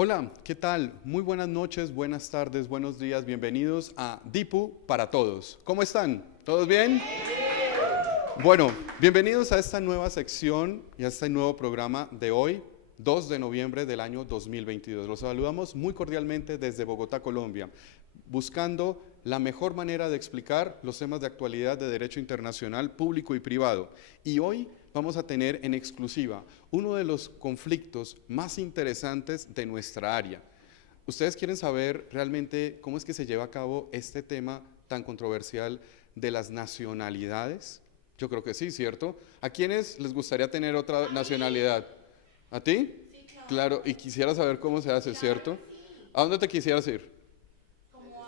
Hola, ¿qué tal? Muy buenas noches, buenas tardes, buenos días, bienvenidos a DIPU para todos. ¿Cómo están? ¿Todos bien? Bueno, bienvenidos a esta nueva sección y a este nuevo programa de hoy, 2 de noviembre del año 2022. Los saludamos muy cordialmente desde Bogotá, Colombia, buscando la mejor manera de explicar los temas de actualidad de derecho internacional público y privado. Y hoy vamos a tener en exclusiva uno de los conflictos más interesantes de nuestra área. ¿Ustedes quieren saber realmente cómo es que se lleva a cabo este tema tan controversial de las nacionalidades? Yo creo que sí, ¿cierto? ¿A quiénes les gustaría tener otra nacionalidad? ¿A ti? Sí, claro. Claro, y quisiera saber cómo se hace, ¿cierto? Sí. ¿A dónde te quisieras ir? Como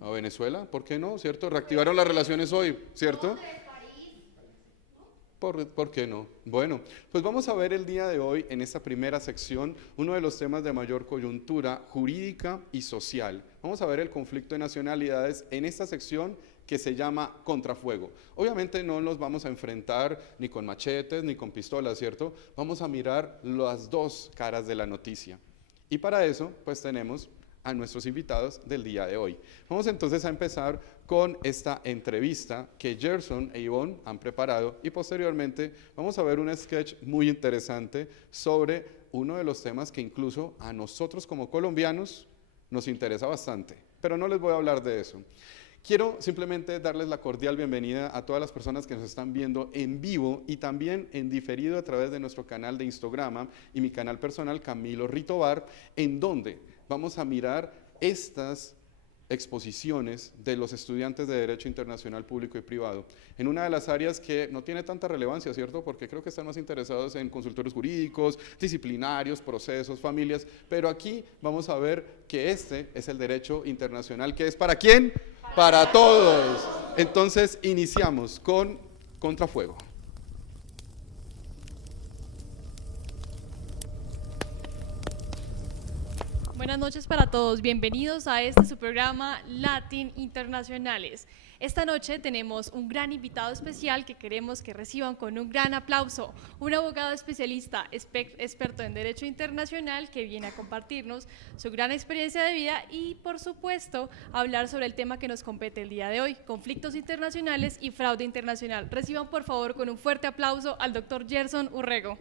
¿A Venezuela? ¿Por qué no? ¿Cierto? Reactivaron las relaciones hoy, ¿cierto? Londres, París. ¿Por qué no? Bueno, pues vamos a ver el día de hoy en esta primera sección uno de los temas de mayor coyuntura jurídica y social. Vamos a ver el conflicto de nacionalidades en esta sección que se llama contrafuego. Obviamente no nos vamos a enfrentar ni con machetes ni con pistolas, ¿cierto? Vamos a mirar las dos caras de la noticia. Y para eso, pues tenemos a nuestros invitados del día de hoy. Vamos entonces a empezar con esta entrevista que Gerson e Ivonne han preparado y posteriormente vamos a ver un sketch muy interesante sobre uno de los temas que incluso a nosotros como colombianos nos interesa bastante, pero no les voy a hablar de eso. Quiero simplemente darles la cordial bienvenida a todas las personas que nos están viendo en vivo y también en diferido a través de nuestro canal de Instagram y mi canal personal Camilo Ritobar, en donde vamos a mirar estas exposiciones de los estudiantes de Derecho Internacional Público y Privado, en una de las áreas que no tiene tanta relevancia, ¿cierto? Porque creo que están más interesados en consultorios jurídicos, disciplinarios, procesos, familias, pero aquí vamos a ver que este es el derecho internacional, que es ¿para quién? Para todos. Entonces, iniciamos con contrafuego. Buenas noches para todos, bienvenidos a este su programa Latin Internacionales. Esta noche tenemos un gran invitado especial que queremos que reciban con un gran aplauso, un abogado especialista, experto en Derecho Internacional que viene a compartirnos su gran experiencia de vida y, por supuesto, hablar sobre el tema que nos compete el día de hoy, conflictos internacionales y fraude internacional. Reciban por favor con un fuerte aplauso al doctor Gerson Urrego.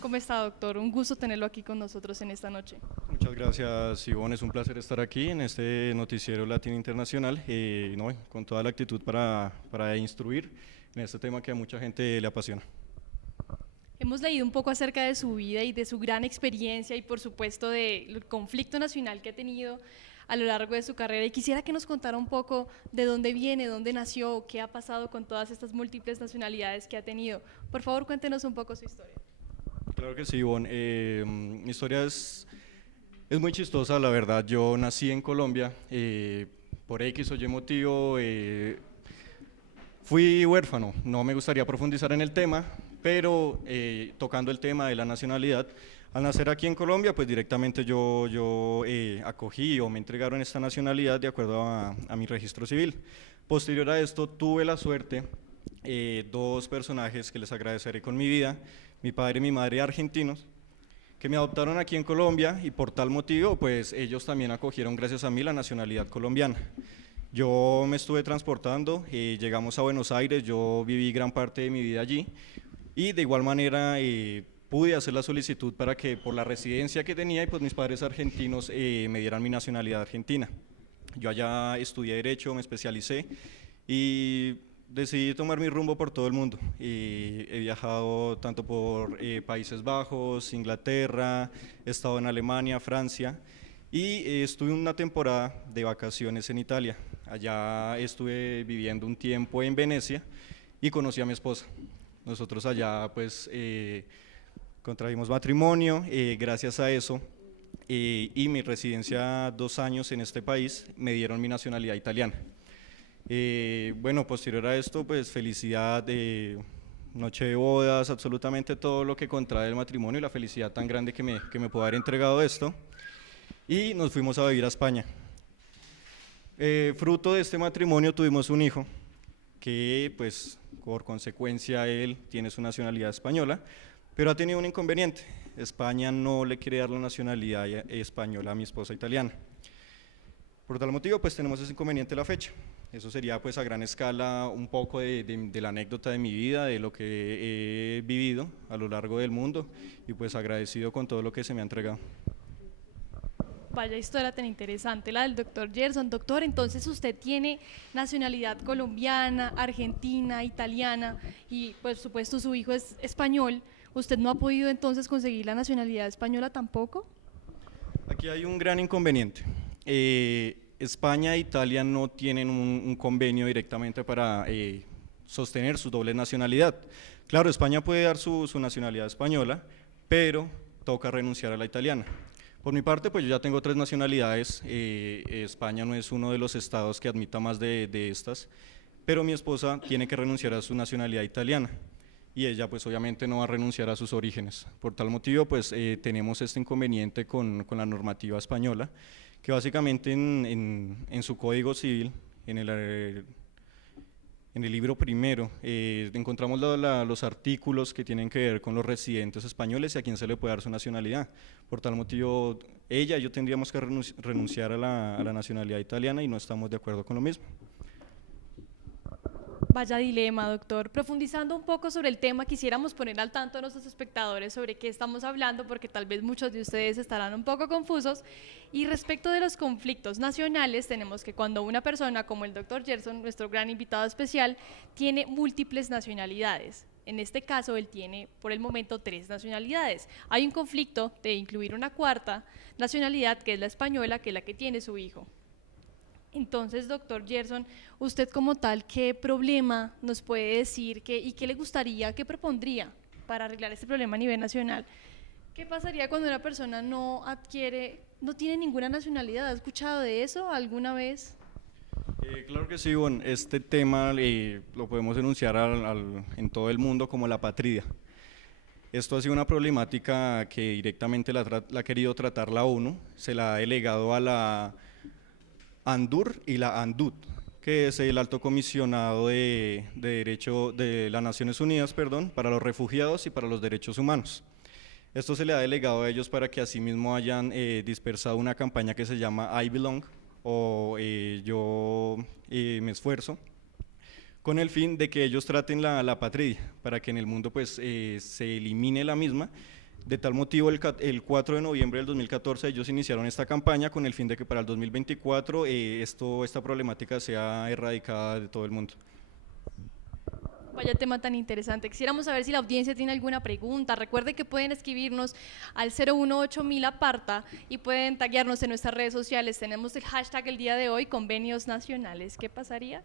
¿Cómo está, doctor? Un gusto tenerlo aquí con nosotros en esta noche. Muchas gracias, Ivonne. Es un placer estar aquí en este noticiero Latino Internacional, con toda la actitud para instruir en este tema que a mucha gente le apasiona. Hemos leído un poco acerca de su vida y de su gran experiencia y, por supuesto, del conflicto nacional que ha tenido a lo largo de su carrera. Y quisiera que nos contara un poco de dónde viene, dónde nació, qué ha pasado con todas estas múltiples nacionalidades que ha tenido. Por favor, cuéntenos un poco su historia. Claro que sí, Ivonne. Mi historia es muy chistosa, la verdad. Yo nací en Colombia, por X o Y motivo fui huérfano. No me gustaría profundizar en el tema, pero tocando el tema de la nacionalidad, al nacer aquí en Colombia, pues directamente yo acogí o me entregaron esta nacionalidad de acuerdo a mi registro civil. Posterior a esto, tuve la suerte, dos personajes que les agradeceré con mi vida, mi padre y mi madre argentinos, que me adoptaron aquí en Colombia y por tal motivo, pues ellos también acogieron gracias a mí la nacionalidad colombiana. Yo me estuve transportando, llegamos a Buenos Aires, yo viví gran parte de mi vida allí y de igual manera pude hacer la solicitud para que por la residencia que tenía y pues mis padres argentinos me dieran mi nacionalidad argentina. Yo allá estudié Derecho, me especialicé y decidí tomar mi rumbo por todo el mundo. He viajado tanto por Países Bajos, Inglaterra, he estado en Alemania, Francia y estuve una temporada de vacaciones en Italia. Allá estuve viviendo un tiempo en Venecia y conocí a mi esposa. Nosotros allá pues contrajimos matrimonio, gracias a eso y mi residencia 2 años en este país me dieron mi nacionalidad italiana. Bueno, posterior a esto, pues felicidad, noche de bodas, absolutamente todo lo que contrae el matrimonio y la felicidad tan grande que me pudo haber entregado esto. Y nos fuimos a vivir a España. Fruto de este matrimonio tuvimos un hijo, que pues por consecuencia él tiene su nacionalidad española, pero ha tenido un inconveniente. España no le quiere dar la nacionalidad española a mi esposa italiana. Por tal motivo, pues tenemos ese inconveniente de la fecha. Eso sería pues a gran escala un poco de la anécdota de mi vida, de lo que he vivido a lo largo del mundo y pues agradecido con todo lo que se me ha entregado. Vaya historia tan interesante la del doctor Gerson. Doctor, entonces usted tiene nacionalidad colombiana, argentina, italiana y por supuesto su hijo es español. ¿Usted no ha podido entonces conseguir la nacionalidad española tampoco? Aquí hay un gran inconveniente. España e Italia no tienen un convenio directamente para sostener su doble nacionalidad. Claro, España puede dar su nacionalidad española, pero toca renunciar a la italiana. Por mi parte, pues yo ya tengo 3 nacionalidades. España no es uno de los estados que admita más de estas, pero mi esposa tiene que renunciar a su nacionalidad italiana y ella pues obviamente no va a renunciar a sus orígenes. Por tal motivo pues tenemos este inconveniente con la normativa española, que básicamente en su Código Civil, en el libro primero, encontramos los artículos que tienen que ver con los residentes españoles y a quién se le puede dar su nacionalidad. Por tal motivo, ella y yo tendríamos que renunciar a la nacionalidad italiana y no estamos de acuerdo con lo mismo. Vaya dilema, doctor. Profundizando un poco sobre el tema, quisiéramos poner al tanto a nuestros espectadores sobre qué estamos hablando, porque tal vez muchos de ustedes estarán un poco confusos. Y respecto de los conflictos nacionales, tenemos que cuando una persona como el doctor Gerson, nuestro gran invitado especial, tiene múltiples nacionalidades. En este caso, él tiene por el momento 3 nacionalidades. Hay un conflicto de incluir una 4ª nacionalidad, que es la española, que es la que tiene su hijo. Entonces, doctor Gerson, usted como tal, ¿qué problema nos puede decir y qué le gustaría, qué propondría para arreglar este problema a nivel nacional? ¿Qué pasaría cuando una persona no tiene ninguna nacionalidad? ¿Ha escuchado de eso alguna vez? Claro que sí, bueno, este tema lo podemos enunciar en todo el mundo como la patria. Esto ha sido una problemática que directamente la ha querido tratar la ONU, se la ha delegado a la ANDUR y la ANDUT, que es el Alto Comisionado de Derecho de las Naciones Unidas, para los refugiados y para los derechos humanos. Esto se le ha delegado a ellos para que asimismo hayan dispersado una campaña que se llama I Belong o Yo me esfuerzo, con el fin de que ellos traten la patria, para que en el mundo pues se elimine la misma. De tal motivo, el 4 de noviembre del 2014 ellos iniciaron esta campaña con el fin de que para el 2024 esta problemática sea erradicada de todo el mundo. Vaya tema tan interesante. Quisiéramos saber si la audiencia tiene alguna pregunta. Recuerde que pueden escribirnos al 018.000 aparta y pueden taguearnos en nuestras redes sociales. Tenemos el hashtag el día de hoy, convenios nacionales. ¿Qué pasaría?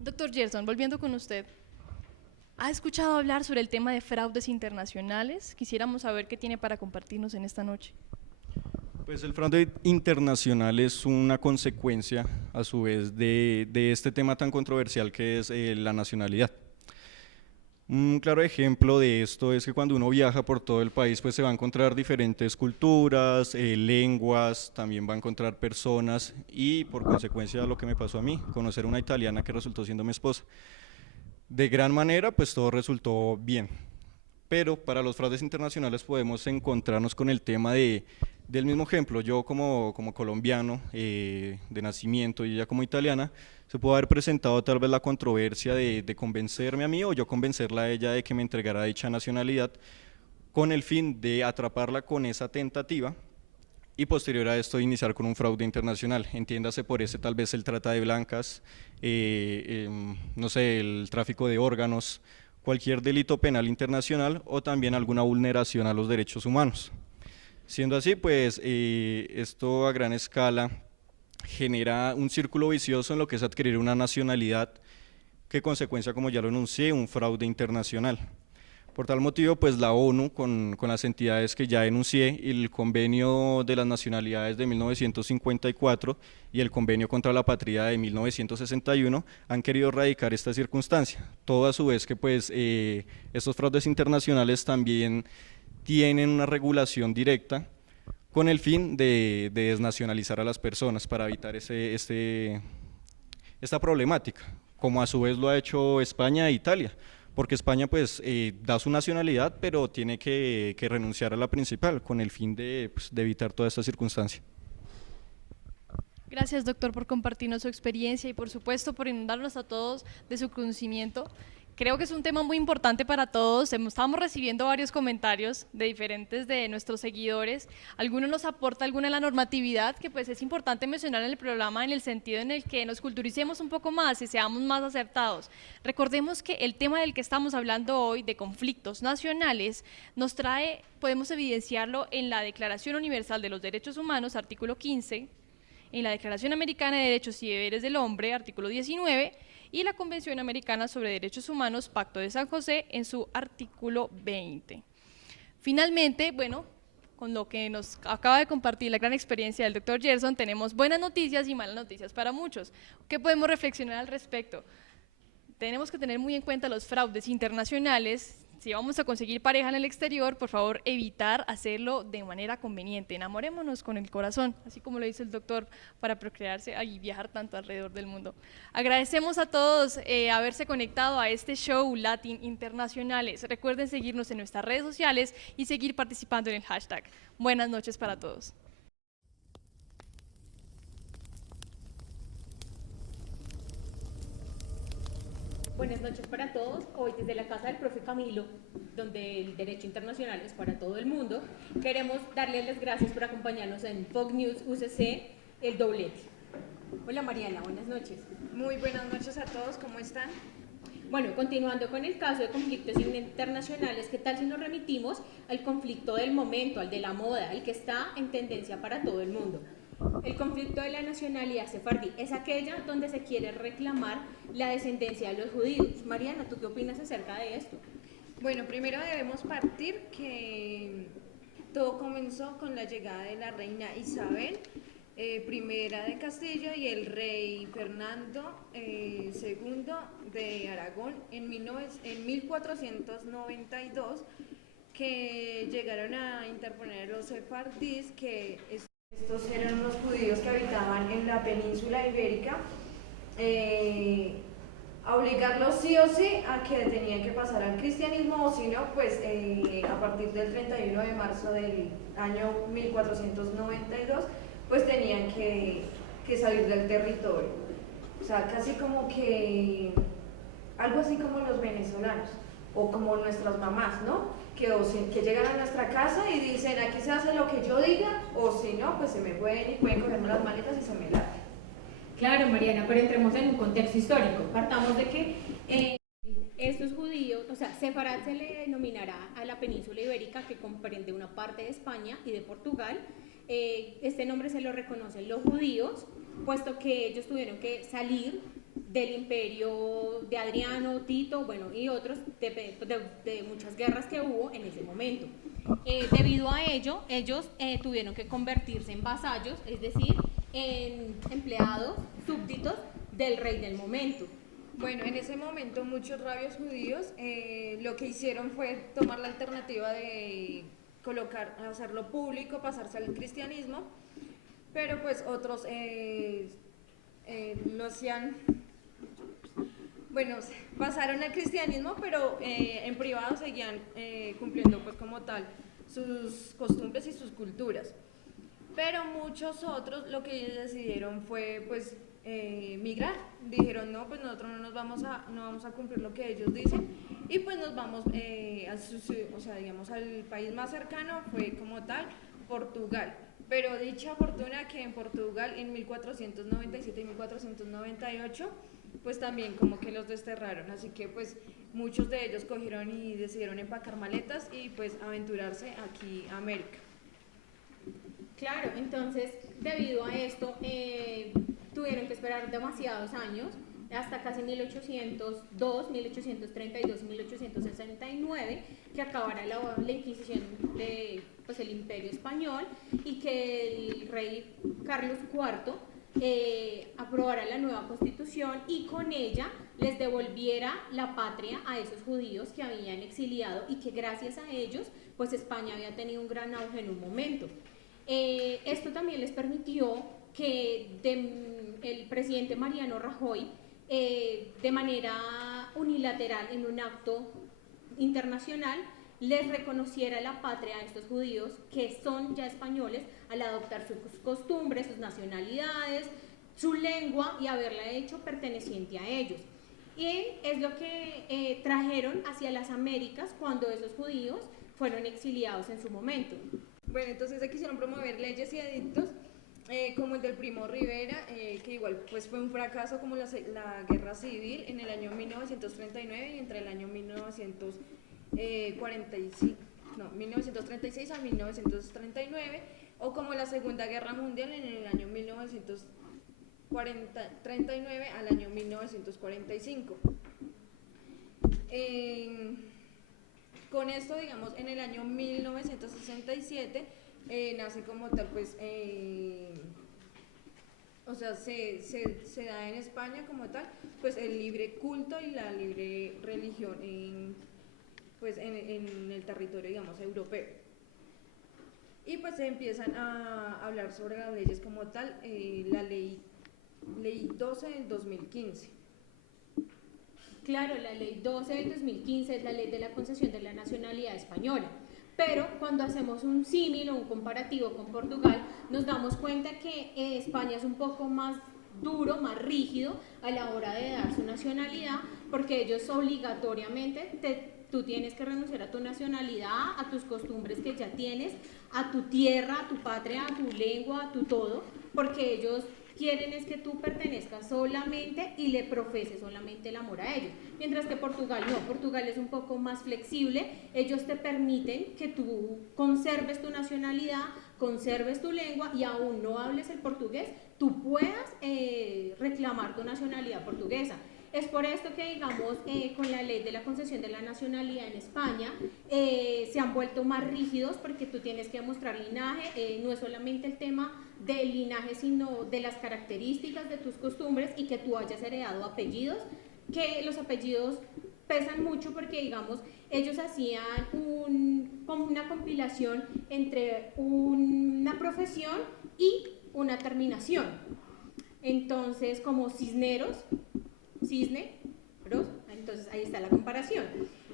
Doctor Gerson, volviendo con usted, ¿ha escuchado hablar sobre el tema de fraudes internacionales? Quisiéramos saber qué tiene para compartirnos en esta noche. Pues el fraude internacional es una consecuencia, a su vez, de este tema tan controversial que es la nacionalidad. Un claro ejemplo de esto es que cuando uno viaja por todo el país, pues se va a encontrar diferentes culturas, lenguas, también va a encontrar personas y por consecuencia lo que me pasó a mí, conocer a una italiana que resultó siendo mi esposa. De gran manera, pues todo resultó bien, pero para los fraudes internacionales podemos encontrarnos con el tema del mismo ejemplo. Yo como colombiano de nacimiento y ella como italiana, se pudo haber presentado tal vez la controversia de convencerme a mí o yo convencerla a ella de que me entregara dicha nacionalidad con el fin de atraparla con esa tentativa y posterior a esto iniciar con un fraude internacional. Entiéndase por ese tal vez el trata de blancas, no sé, el tráfico de órganos, cualquier delito penal internacional o también alguna vulneración a los derechos humanos. Siendo así, pues esto a gran escala genera un círculo vicioso en lo que es adquirir una nacionalidad que consecuencia, como ya lo enuncié, un fraude internacional. Por tal motivo, pues la ONU, con las entidades que ya enuncié, el Convenio de las Nacionalidades de 1954 y el Convenio contra la Patria de 1961, han querido erradicar esta circunstancia. Todo a su vez que pues estos fraudes internacionales también tienen una regulación directa con el fin de desnacionalizar a las personas para evitar esta problemática, como a su vez lo ha hecho España e Italia, porque España pues da su nacionalidad, pero tiene que renunciar a la principal con el fin de evitar toda esta circunstancia. Gracias, doctor, por compartirnos su experiencia y por supuesto por inundarnos a todos de su conocimiento. Creo que es un tema muy importante para todos. Estamos recibiendo varios comentarios de diferentes de nuestros seguidores. Algunos nos aporta alguna de la normatividad que pues es importante mencionar en el programa, en el sentido en el que nos culturicemos un poco más y seamos más acertados. Recordemos que el tema del que estamos hablando hoy, de conflictos nacionales, nos trae, podemos evidenciarlo en la Declaración Universal de los Derechos Humanos, artículo 15, en la Declaración Americana de Derechos y Deberes del Hombre, artículo 19, y la Convención Americana sobre Derechos Humanos, Pacto de San José, en su artículo 20. Finalmente, bueno, con lo que nos acaba de compartir la gran experiencia del doctor Gerson, tenemos buenas noticias y malas noticias para muchos. ¿Qué podemos reflexionar al respecto? Tenemos que tener muy en cuenta los fraudes internacionales. Si vamos a conseguir pareja en el exterior, por favor, evitar hacerlo de manera conveniente. Enamorémonos con el corazón, así como lo dice el doctor, para procrearse y viajar tanto alrededor del mundo. Agradecemos a todos haberse conectado a este show Latin Internacionales. Recuerden seguirnos en nuestras redes sociales y seguir participando en el hashtag. Buenas noches para todos. Buenas noches para todos. Hoy desde la casa del profe Camilo, donde el derecho internacional es para todo el mundo, queremos darles las gracias por acompañarnos en Fox News UCC, el doblete. Hola Mariana, buenas noches. Muy buenas noches a todos, ¿cómo están? Bueno, continuando con el caso de conflictos internacionales, ¿qué tal si nos remitimos al conflicto del momento, al de la moda, el que está en tendencia para todo el mundo? El conflicto de la nacionalidad sefardí es aquella donde se quiere reclamar la descendencia de los judíos. Mariana, ¿tú qué opinas acerca de esto? Bueno, primero debemos partir que todo comenzó con la llegada de la reina Isabel primera de Castilla y el rey Fernando II de Aragón en 1492, que llegaron a interponer los sefardíes, que estos eran los judíos que habitaban en la península ibérica, a obligarlos sí o sí a que tenían que pasar al cristianismo, o si no, pues a partir del 31 de marzo del año 1492, pues tenían que salir del territorio. O sea, casi como que, algo así como los venezolanos, o como nuestras mamás, ¿no? Que llegan a nuestra casa y dicen, aquí se hace lo que yo diga, o si no, pues se me pueden cogerme las maletas y se me largan. Claro, Mariana, pero entremos en un contexto histórico. Partamos de que estos judíos, o sea, Sefarad se le denominará a la península ibérica, que comprende una parte de España y de Portugal. Este nombre se lo reconocen los judíos, puesto que ellos tuvieron que salir del imperio de Adriano, Tito, bueno, y otros, de muchas guerras que hubo en ese momento. Debido a ello, ellos tuvieron que convertirse en vasallos, es decir, en empleados, súbditos del rey del momento. Bueno, en ese momento muchos rabios judíos lo que hicieron fue tomar la alternativa de hacerlo público, pasarse al cristianismo, pero pues otros lo hacían, bueno, pasaron al cristianismo, pero en privado seguían cumpliendo pues como tal sus costumbres y sus culturas. Pero muchos otros lo que ellos decidieron fue pues migrar. Dijeron, no, pues nosotros no vamos a cumplir lo que ellos dicen, y pues nos vamos digamos, al país más cercano, fue como tal Portugal. Pero dicha fortuna que en Portugal en 1497 y 1498 pues también como que los desterraron, así que pues muchos de ellos cogieron y decidieron empacar maletas y pues aventurarse aquí a América. Claro, entonces debido a esto tuvieron que esperar demasiados años, hasta casi 1802, 1832, 1869, que acabara la Inquisición de pues, el Imperio Español, y que el rey Carlos IV aprobara la nueva Constitución y con ella les devolviera la patria a esos judíos que habían exiliado y que gracias a ellos pues España había tenido un gran auge en un momento. Esto también les permitió que el presidente Mariano Rajoy, de manera unilateral en un acto internacional, les reconociera la patria a estos judíos que son ya españoles al adoptar sus costumbres, sus nacionalidades, su lengua y haberla hecho perteneciente a ellos. Y es lo que trajeron hacia las Américas cuando esos judíos fueron exiliados en su momento. Bueno, entonces se quisieron promover leyes y edictos como el del Primo Rivera, que igual pues fue un fracaso como la guerra civil en el año 1939 y entre el año 1936 a 1939, o como la Segunda Guerra Mundial en el año 1939 al año 1945. Con esto, digamos, en el año 1967 nace como tal, pues, o sea, se da en España como tal, pues el libre culto y la libre religión pues, en el territorio, digamos, europeo. Y pues se empiezan a hablar sobre las leyes como tal, la ley 12 del 2015. Claro, la ley 12 del 2015 es la ley de la concesión de la nacionalidad española, pero cuando hacemos un símil o un comparativo con Portugal, nos damos cuenta que España es un poco más duro, más rígido a la hora de dar su nacionalidad, porque ellos obligatoriamente tú tienes que renunciar a tu nacionalidad, a tus costumbres que ya tienes, a tu tierra, a tu patria, a tu lengua, a tu todo, porque ellos quieren es que tú pertenezcas solamente y le profeses solamente el amor a ellos, mientras que Portugal no, Portugal es un poco más flexible, ellos te permiten que tú conserves tu nacionalidad, conserves tu lengua y aún no hables el portugués, tú puedas reclamar tu nacionalidad portuguesa. Es por esto que, digamos, con la ley de la concesión de la nacionalidad en España se han vuelto más rígidos porque tú tienes que demostrar linaje, no es solamente el tema del linaje, sino de las características de tus costumbres y que tú hayas heredado apellidos, que los apellidos pesan mucho porque, digamos, ellos hacían como una compilación entre una profesión y una terminación. Entonces, como Cisneros, entonces ahí está la comparación.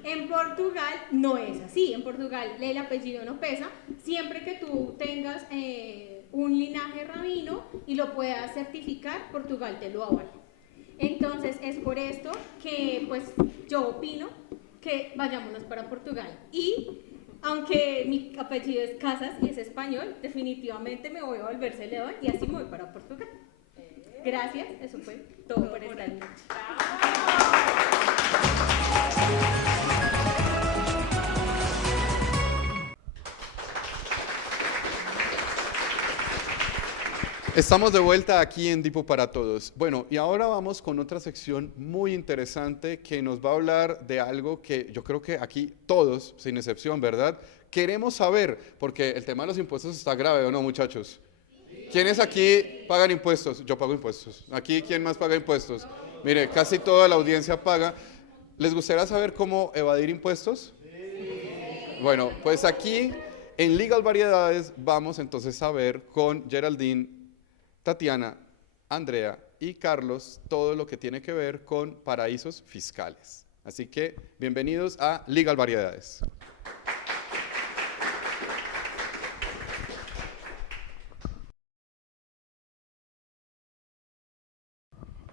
En Portugal no es así, en Portugal el apellido no pesa, siempre que tú tengas un linaje rabino y lo puedas certificar, Portugal te lo avala. Entonces es por esto que pues yo opino que vayámonos para Portugal. Y aunque mi apellido es Casas y es español, definitivamente me voy a volver Celedón y así me voy para Portugal. Gracias, eso fue todo por esta noche. Estamos de vuelta aquí en Dipo para Todos. Bueno, y ahora vamos con otra sección muy interesante que nos va a hablar de algo que yo creo que aquí todos, sin excepción, ¿verdad?, queremos saber, porque el tema de los impuestos está grave, ¿o no, muchachos? ¿Quiénes aquí pagan impuestos? Yo pago impuestos. ¿Aquí quién más paga impuestos? Mire, casi toda la audiencia paga. ¿Les gustaría saber cómo evadir impuestos? Bueno, pues aquí en Legal Variedades vamos entonces a ver con Geraldine, Tatiana, Andrea y Carlos todo lo que tiene que ver con paraísos fiscales. Así que bienvenidos a Legal Variedades.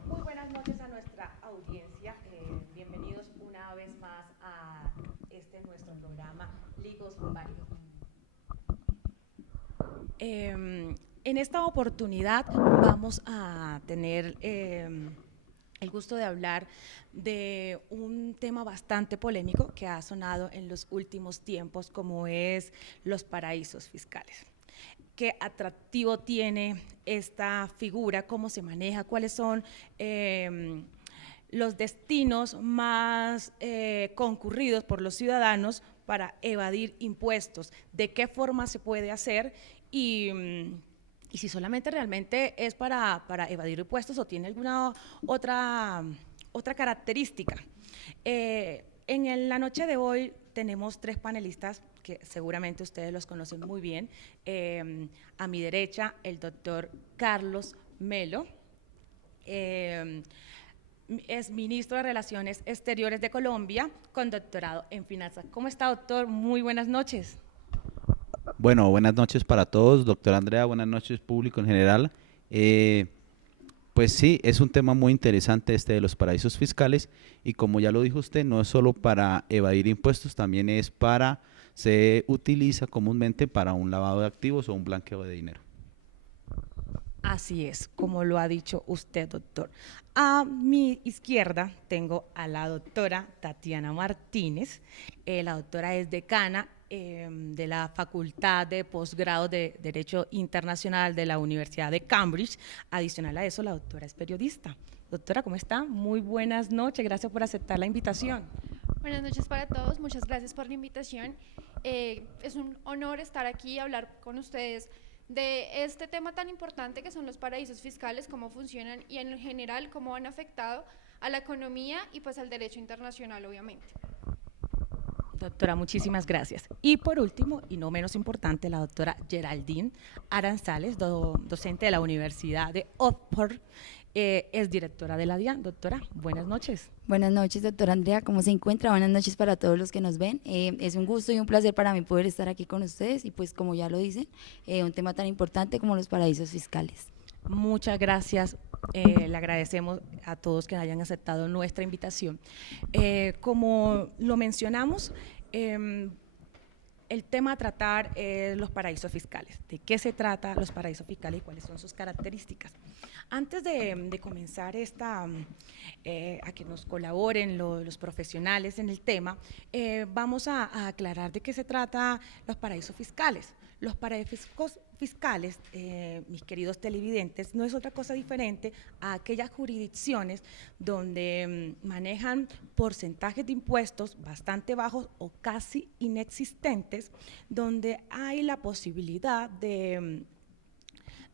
Muy buenas noches a nuestra audiencia. Bienvenidos una vez más a nuestro programa Ligos Varios. En esta oportunidad vamos a tener el gusto de hablar de un tema bastante polémico que ha sonado en los últimos tiempos, como es los paraísos fiscales. ¿Qué atractivo tiene esta figura? ¿Cómo se maneja? ¿Cuáles son los destinos más concurridos por los ciudadanos para evadir impuestos? ¿De qué forma se puede hacer? Y si solamente realmente es para evadir impuestos o tiene alguna otra característica. En la noche de hoy tenemos tres panelistas que seguramente ustedes los conocen muy bien. A mi derecha, el doctor Carlos Melo. Es ministro de Relaciones Exteriores de Colombia con doctorado en finanzas. ¿Cómo está, doctor? Muy buenas noches. Bueno, buenas noches para todos, doctora Andrea, buenas noches público en general. Pues sí, es un tema muy interesante este de los paraísos fiscales y como ya lo dijo usted, no es solo para evadir impuestos, también se utiliza comúnmente para un lavado de activos o un blanqueo de dinero. Así es, como lo ha dicho usted, doctor. A mi izquierda tengo a la doctora Tatiana Martínez. La doctora es decana de la Facultad de Posgrado de Derecho Internacional de la Universidad de Cambridge. Adicional a eso, la doctora es periodista. Doctora, ¿cómo está? Muy buenas noches, gracias por aceptar la invitación. Buenas noches para todos, muchas gracias por la invitación. Es un honor estar aquí y hablar con ustedes de este tema tan importante que son los paraísos fiscales, cómo funcionan y en general cómo han afectado a la economía y pues al derecho internacional, obviamente. Doctora, muchísimas gracias. Y por último, y no menos importante, la doctora Geraldine Aranzales, docente de la Universidad de Oxford, es directora de la DIAN. Doctora, buenas noches. Buenas noches, doctora Andrea, ¿cómo se encuentra? Buenas noches para todos los que nos ven. Es un gusto y un placer para mí poder estar aquí con ustedes y pues como ya lo dicen, un tema tan importante como los paraísos fiscales. Muchas gracias, le agradecemos a todos que hayan aceptado nuestra invitación. Como lo mencionamos, el tema a tratar es los paraísos fiscales. ¿De qué se trata los paraísos fiscales y cuáles son sus características? Antes de comenzar a que nos colaboren los profesionales en el tema, vamos a aclarar de qué se trata los paraísos fiscales. Los paraísos fiscales, mis queridos televidentes, no es otra cosa diferente a aquellas jurisdicciones donde manejan porcentajes de impuestos bastante bajos o casi inexistentes, donde hay la posibilidad de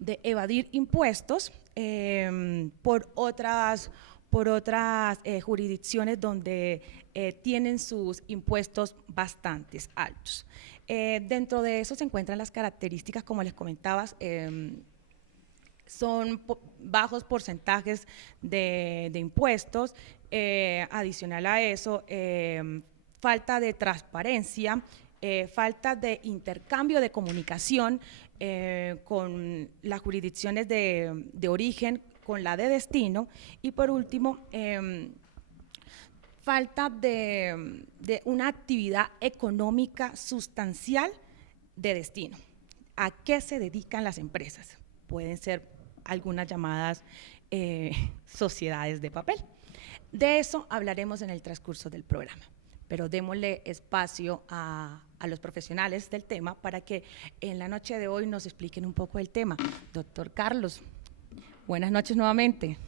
evadir impuestos por otras jurisdicciones donde tienen sus impuestos bastante altos. Dentro de eso se encuentran las características, como les comentaba, son bajos porcentajes de impuestos, adicional a eso, falta de transparencia, falta de intercambio de comunicación con las jurisdicciones de origen, con la de destino, y por último, falta de una actividad económica sustancial de destino. ¿A qué se dedican las empresas? Pueden ser algunas llamadas sociedades de papel. De eso hablaremos en el transcurso del programa, pero démosle espacio a los profesionales del tema para que en la noche de hoy nos expliquen un poco el tema. Doctor Carlos, buenas noches nuevamente.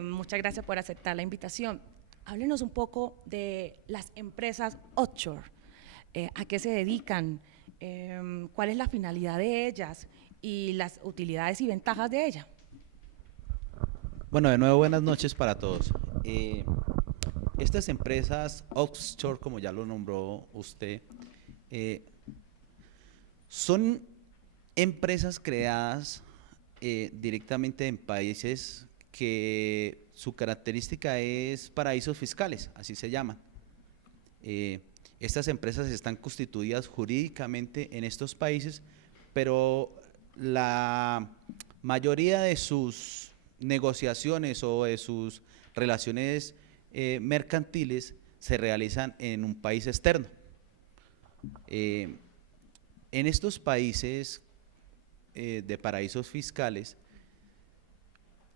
Muchas gracias por aceptar la invitación. Háblenos un poco de las empresas offshore, a qué se dedican, cuál es la finalidad de ellas y las utilidades y ventajas de ellas. Bueno, de nuevo buenas noches para todos. Estas empresas offshore, como ya lo nombró usted, son empresas creadas directamente en países que su característica es paraísos fiscales, así se llaman. Estas empresas están constituidas jurídicamente en estos países, pero la mayoría de sus negociaciones o de sus relaciones mercantiles se realizan en un país externo. En estos países de paraísos fiscales,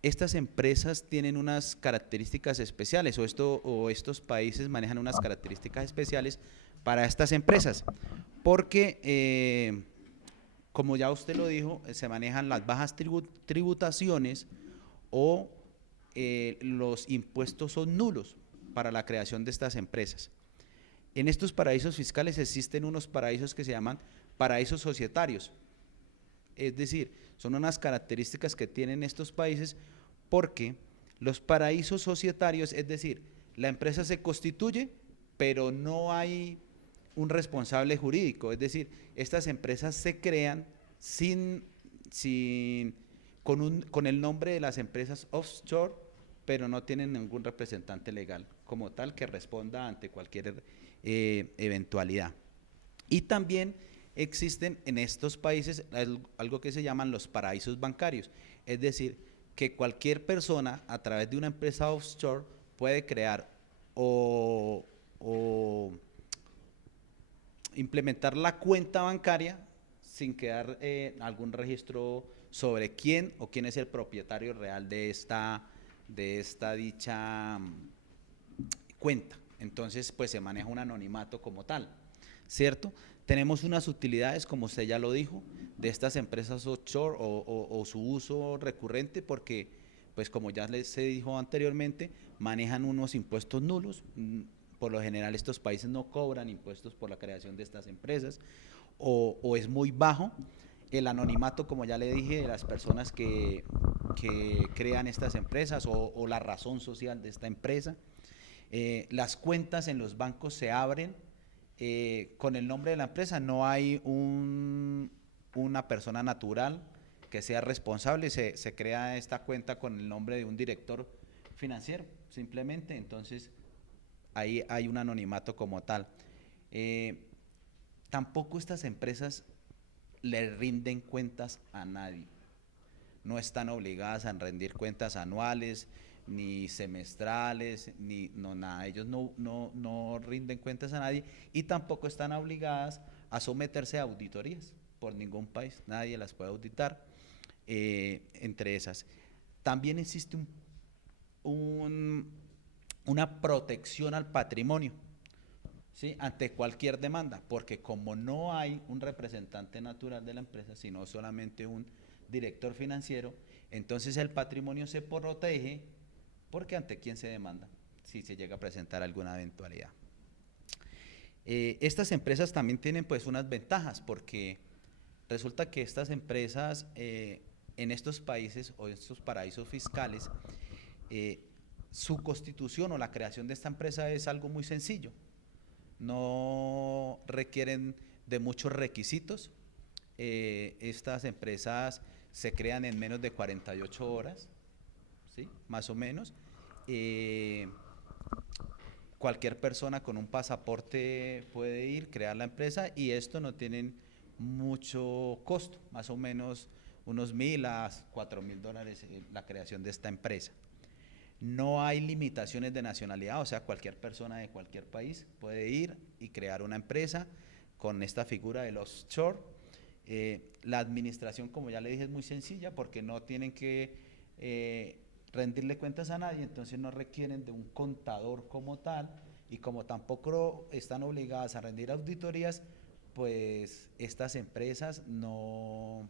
estas empresas tienen unas características especiales o estos países manejan unas características especiales para estas empresas, porque como ya usted lo dijo, se manejan las bajas tributaciones o los impuestos son nulos para la creación de estas empresas. En estos paraísos fiscales existen unos paraísos que se llaman paraísos societarios, es decir, son unas características que tienen estos países porque los paraísos societarios, es decir, la empresa se constituye, pero no hay un responsable jurídico, es decir, estas empresas se crean con el nombre de las empresas offshore, pero no tienen ningún representante legal como tal que responda ante cualquier eventualidad. Y también existen en estos países algo que se llaman los paraísos bancarios, es decir, que cualquier persona a través de una empresa offshore puede crear o implementar la cuenta bancaria sin quedar algún registro sobre quién o quién es el propietario real de esta dicha cuenta. Entonces, pues se maneja un anonimato como tal, ¿cierto? Tenemos unas utilidades, como usted ya lo dijo, de estas empresas offshore o su uso recurrente, porque, pues como ya se dijo anteriormente, manejan unos impuestos nulos. Por lo general estos países no cobran impuestos por la creación de estas empresas, o es muy bajo. El anonimato, como ya le dije, de las personas que crean estas empresas o la razón social de esta empresa. Las cuentas en los bancos se abren con el nombre de la empresa, no hay una persona natural que sea responsable, se crea esta cuenta con el nombre de un director financiero, simplemente, entonces ahí hay un anonimato como tal. Tampoco estas empresas le rinden cuentas a nadie, no están obligadas a rendir cuentas anuales, ni semestrales, ni nada, ellos no rinden cuentas a nadie y tampoco están obligadas a someterse a auditorías por ningún país, nadie las puede auditar, entre esas. También existe una protección al patrimonio, ¿sí?, ante cualquier demanda, porque como no hay un representante natural de la empresa, sino solamente un director financiero, entonces el patrimonio se protege, porque ante quién se demanda si se llega a presentar alguna eventualidad. Estas empresas también tienen pues unas ventajas, porque resulta que estas empresas en estos países o en estos paraísos fiscales, su constitución o la creación de esta empresa es algo muy sencillo, no requieren de muchos requisitos. Estas empresas se crean en menos de 48 horas, ¿sí?, más o menos. Cualquier persona con un pasaporte puede ir, crear la empresa, y esto no tiene mucho costo, más o menos unos $1,000 a $4,000 la creación de esta empresa. No hay limitaciones de nacionalidad, o sea, cualquier persona de cualquier país puede ir y crear una empresa con esta figura del offshore. La administración, como ya le dije, es muy sencilla, porque no tienen que rendirle cuentas a nadie, entonces no requieren de un contador como tal, y como tampoco están obligadas a rendir auditorías, pues estas empresas no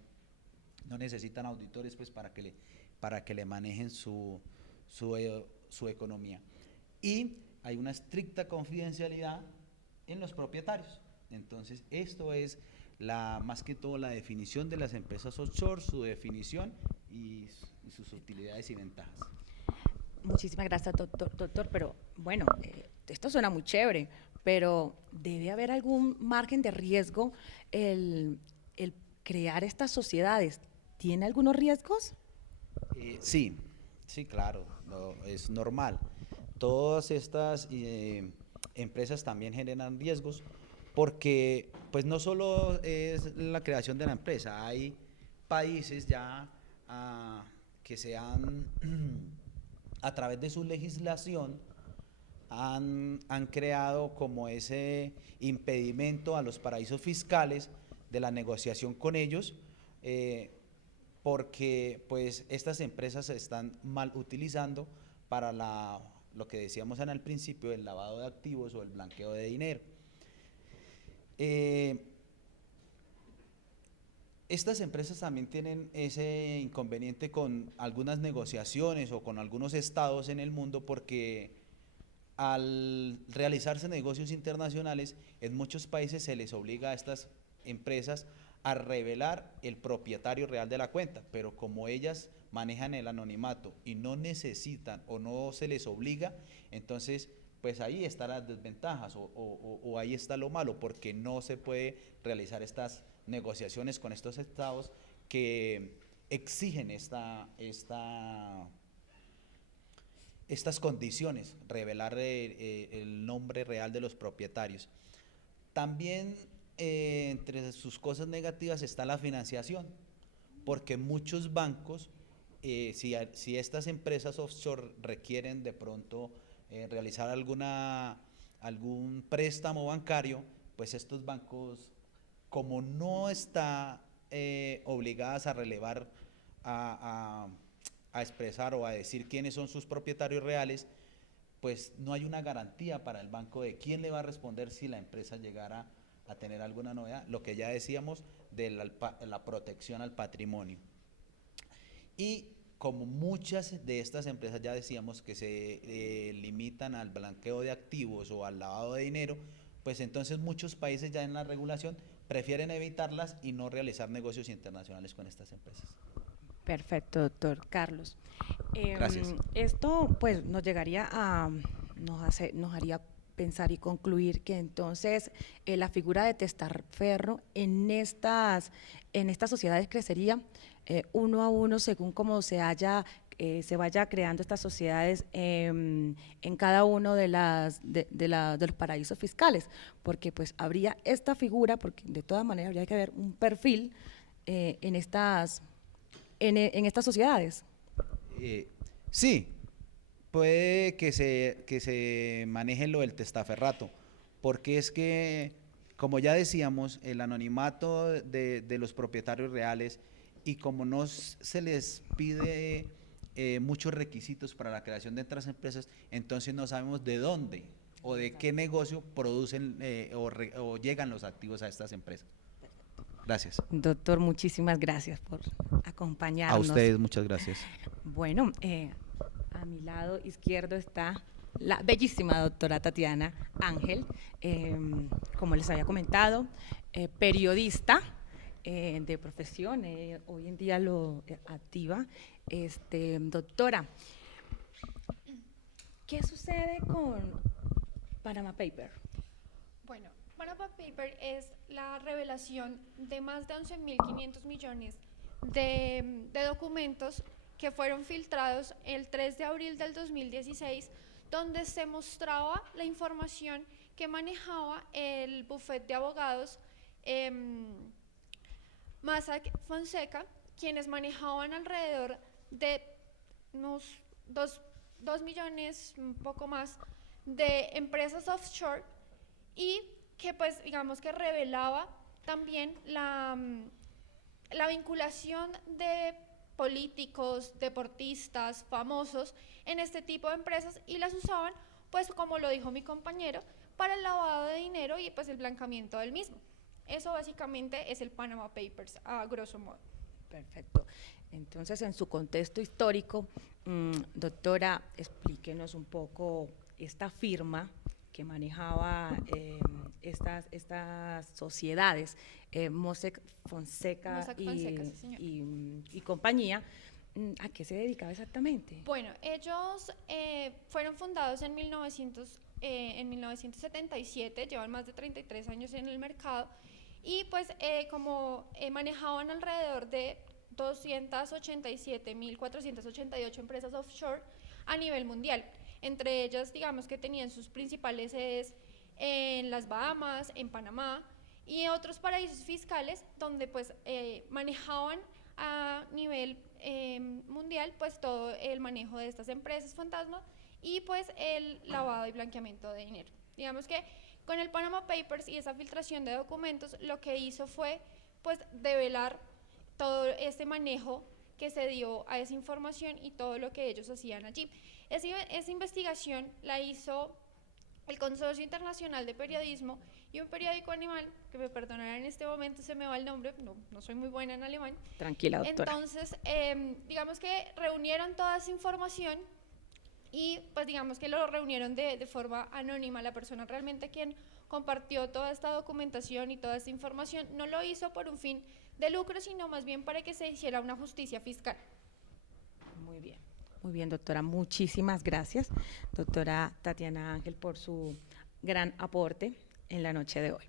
necesitan auditores pues para que le manejen su economía. Y hay una estricta confidencialidad en los propietarios. Entonces esto es más que todo la definición de las empresas offshore, su definición y sus utilidades y ventajas. Muchísimas gracias, doctor, pero bueno, esto suena muy chévere, pero ¿debe haber algún margen de riesgo el crear estas sociedades? ¿Tiene algunos riesgos? Sí, claro, es normal. Todas estas empresas también generan riesgos, porque pues no solo es la creación de la empresa, hay países ya que a través de su legislación han creado como ese impedimento a los paraísos fiscales de la negociación con ellos, porque pues estas empresas se están mal utilizando para lo que decíamos en el principio, el lavado de activos o el blanqueo de dinero. Estas empresas también tienen ese inconveniente con algunas negociaciones o con algunos estados en el mundo, porque al realizarse negocios internacionales, en muchos países se les obliga a estas empresas a revelar el propietario real de la cuenta, pero como ellas manejan el anonimato y no necesitan o no se les obliga, entonces pues ahí están las desventajas o ahí está lo malo, porque no se puede realizar estas negociaciones con estos estados que exigen estas condiciones, revelar el nombre real de los propietarios. También entre sus cosas negativas está la financiación, porque muchos bancos, si estas empresas offshore requieren de pronto realizar algún préstamo bancario, pues estos bancos, como no está obligadas a relevar, a expresar o a decir quiénes son sus propietarios reales, pues no hay una garantía para el banco de quién le va a responder si la empresa llegara a tener alguna novedad, lo que ya decíamos de la protección al patrimonio. Y como muchas de estas empresas ya decíamos que se limitan al blanqueo de activos o al lavado de dinero, pues entonces muchos países ya en la regulación prefieren evitarlas y no realizar negocios internacionales con estas empresas. Perfecto, doctor Carlos. Gracias. Esto pues nos haría pensar y concluir que entonces la figura de testaferro en estas sociedades crecería uno a uno según como se vaya creando estas sociedades en cada uno de los paraísos fiscales, porque pues habría esta figura, porque de todas maneras habría que ver un perfil en estas sociedades. Sí, puede que se maneje lo del testaferrato, porque es que, como ya decíamos, el anonimato de los propietarios reales, y como no se les pide muchos requisitos para la creación de otras empresas, entonces no sabemos de dónde o de qué negocio producen o llegan los activos a estas empresas. Gracias. Doctor, muchísimas gracias por acompañarnos. A ustedes, muchas gracias. Bueno, a mi lado izquierdo está la bellísima doctora Tatiana Ángel, como les había comentado, periodista de profesión, hoy en día lo activa. Doctora, ¿qué sucede con Panama Paper? Bueno, Panama Paper es la revelación de más de 11.500 millones de documentos que fueron filtrados el 3 de abril del 2016, donde se mostraba la información que manejaba el bufete de abogados Mossack Fonseca, quienes manejaban alrededor de unos 2 millones, un poco más, de empresas offshore, y que pues digamos que revelaba también la vinculación de políticos, deportistas, famosos en este tipo de empresas, y las usaban, pues como lo dijo mi compañero, para el lavado de dinero y pues el blanqueamiento del mismo. Eso básicamente es el Panama Papers a grosso modo. Perfecto. Entonces, en su contexto histórico, doctora, explíquenos un poco esta firma que manejaba estas sociedades, Mossack Fonseca, sí, señor. y compañía. ¿A qué se dedicaba exactamente? Bueno, ellos fueron fundados en 1977, llevan más de 33 años en el mercado, y pues como manejaban alrededor de 287.488 empresas offshore a nivel mundial. Entre ellas, digamos que tenían sus principales sedes en las Bahamas, en Panamá y otros paraísos fiscales, donde pues manejaban a nivel mundial pues todo el manejo de estas empresas fantasma y pues el lavado y blanqueamiento de dinero. Digamos que con el Panama Papers y esa filtración de documentos, lo que hizo fue pues develar todo este manejo que se dio a esa información y todo lo que ellos hacían allí. Esa investigación la hizo el Consorcio Internacional de Periodismo y un periódico animal, que me perdonarán en este momento, se me va el nombre, no soy muy buena en alemán. Tranquila, doctora. Entonces, digamos que reunieron toda esa información y pues digamos que lo reunieron de forma anónima. La persona realmente quien compartió toda esta documentación y toda esta información no lo hizo por un fin de lucro, sino más bien para que se hiciera una justicia fiscal. Muy bien. Muy bien, doctora, muchísimas gracias, doctora Tatiana Ángel, por su gran aporte en la noche de hoy.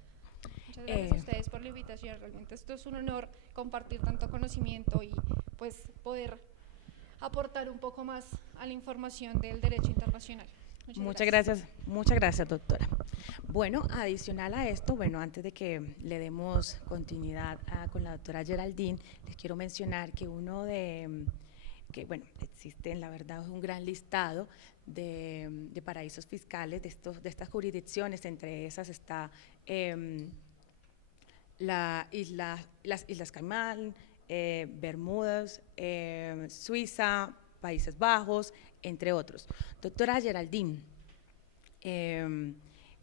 Muchas gracias a ustedes por la invitación. Realmente esto es un honor compartir tanto conocimiento y pues poder aportar un poco más a la información del derecho internacional. Muchas gracias, doctora. Bueno, adicional a esto, bueno, antes de que le demos continuidad con la doctora Geraldine, les quiero mencionar que bueno, existen, la verdad, un gran listado de paraísos fiscales, de estas jurisdicciones. Entre esas está las Islas Caimán, Bermudas, Suiza, Países Bajos, entre otros. Doctora Geraldine,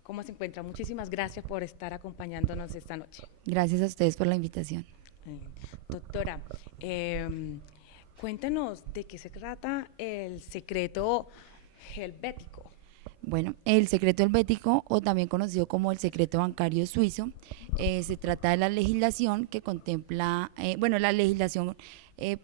¿cómo se encuentra? Muchísimas gracias por estar acompañándonos esta noche. Gracias a ustedes por la invitación. Doctora, cuéntenos de qué se trata el secreto helvético. Bueno, el secreto helvético, o también conocido como el secreto bancario suizo, se trata de la legislación que contempla, la legislación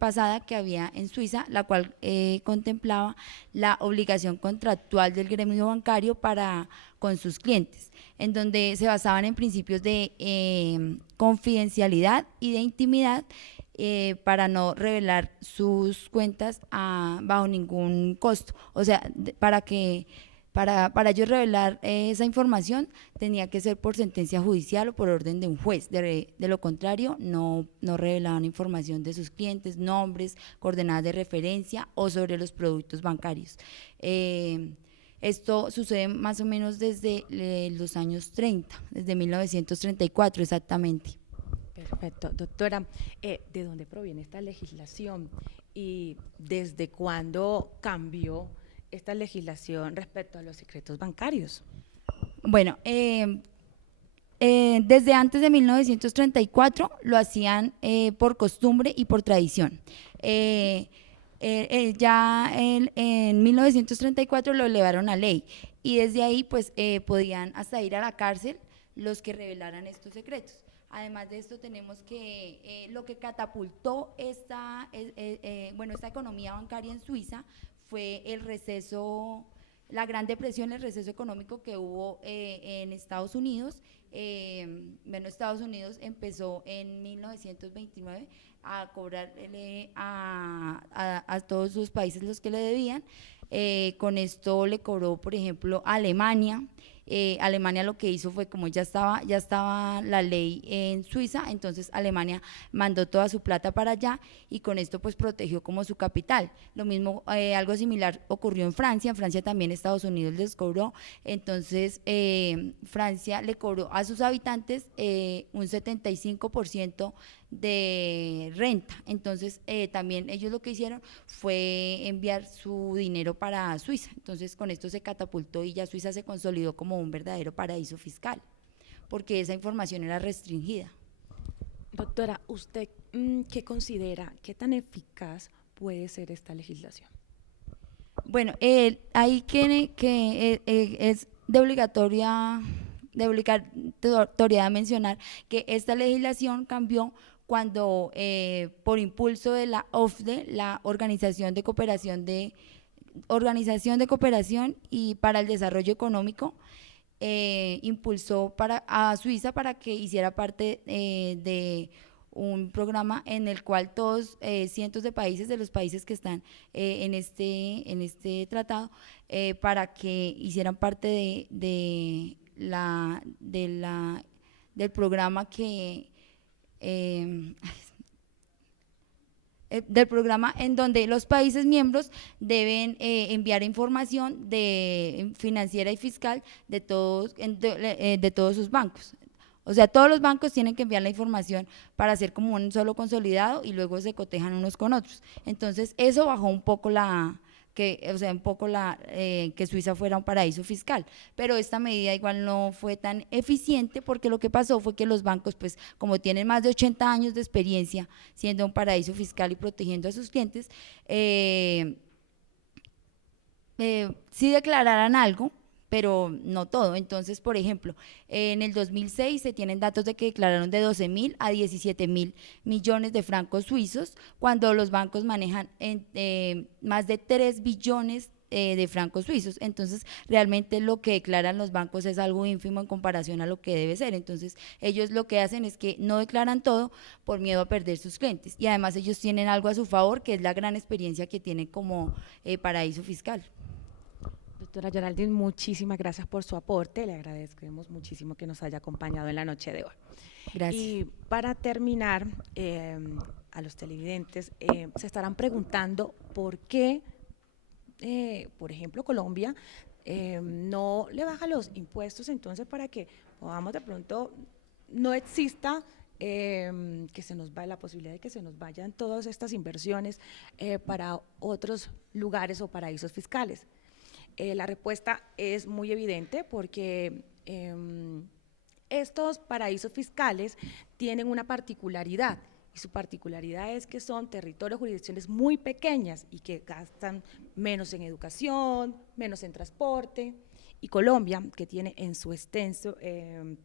pasada que había en Suiza, la cual contemplaba la obligación contractual del gremio bancario para con sus clientes, en donde se basaban en principios de confidencialidad y de intimidad, para no revelar sus cuentas bajo ningún costo. O sea, para ellos revelar esa información tenía que ser por sentencia judicial o por orden de un juez. De lo contrario, no revelaban información de sus clientes, nombres, coordenadas de referencia o sobre los productos bancarios. Esto sucede más o menos desde los años 30, desde 1934 exactamente. Perfecto. Doctora, ¿de dónde proviene esta legislación y desde cuándo cambió esta legislación respecto a los secretos bancarios? Bueno, desde antes de 1934 lo hacían por costumbre y por tradición. En 1934 lo elevaron a ley y desde ahí pues podían hasta ir a la cárcel los que revelaran estos secretos. Además de esto tenemos que lo que catapultó esta economía bancaria en Suiza fue el receso, la Gran Depresión, el receso económico que hubo en Estados Unidos. Estados Unidos empezó en 1929 a cobrarle a todos sus países los que le debían. Con esto le cobró, por ejemplo, a Alemania. Alemania lo que hizo fue, como ya estaba la ley en Suiza, entonces Alemania mandó toda su plata para allá y con esto pues protegió como su capital. Lo mismo, algo similar ocurrió en Francia también Estados Unidos les cobró, entonces Francia le cobró a sus habitantes un 75% de renta, entonces también ellos lo que hicieron fue enviar su dinero para Suiza, entonces con esto se catapultó y ya Suiza se consolidó como un verdadero paraíso fiscal, porque esa información era restringida. Doctora, ¿usted qué considera, qué tan eficaz puede ser esta legislación? Bueno, ahí que es de obligatoria mencionar que esta legislación cambió cuando por impulso de la OFDE, la Organización de Cooperación y para el Desarrollo Económico, impulsó a Suiza para que hiciera parte de un programa en el cual todos cientos de países, de los países que están en este tratado, para que hicieran parte del programa del programa en donde los países miembros deben enviar información financiera y fiscal de todos sus bancos. O sea, todos los bancos tienen que enviar la información para hacer como un solo consolidado y luego se cotejan unos con otros. Entonces, eso bajó un poco que Suiza fuera un paraíso fiscal, pero esta medida igual no fue tan eficiente porque lo que pasó fue que los bancos, pues como tienen más de 80 años de experiencia siendo un paraíso fiscal y protegiendo a sus clientes, si declararan algo pero no todo. Entonces, por ejemplo, en el 2006 se tienen datos de que declararon de 12.000 a 17.000 millones de francos suizos, cuando los bancos manejan más de 3 billones de francos suizos. Entonces, realmente lo que declaran los bancos es algo ínfimo en comparación a lo que debe ser. Entonces, ellos lo que hacen es que no declaran todo por miedo a perder sus clientes. Y además ellos tienen algo a su favor, que es la gran experiencia que tienen como paraíso fiscal. Doctora Geraldine, muchísimas gracias por su aporte. Le agradecemos muchísimo que nos haya acompañado en la noche de hoy. Gracias. Y para terminar, a los televidentes se estarán preguntando por qué, por ejemplo, Colombia no le baja los impuestos, entonces para que podamos de pronto no exista que se nos vaya la posibilidad de que se nos vayan todas estas inversiones para otros lugares o paraísos fiscales. La respuesta es muy evidente porque estos paraísos fiscales tienen una particularidad, y su particularidad es que son territorios, jurisdicciones muy pequeñas y que gastan menos en educación, menos en transporte. Y Colombia, que tiene en su extenso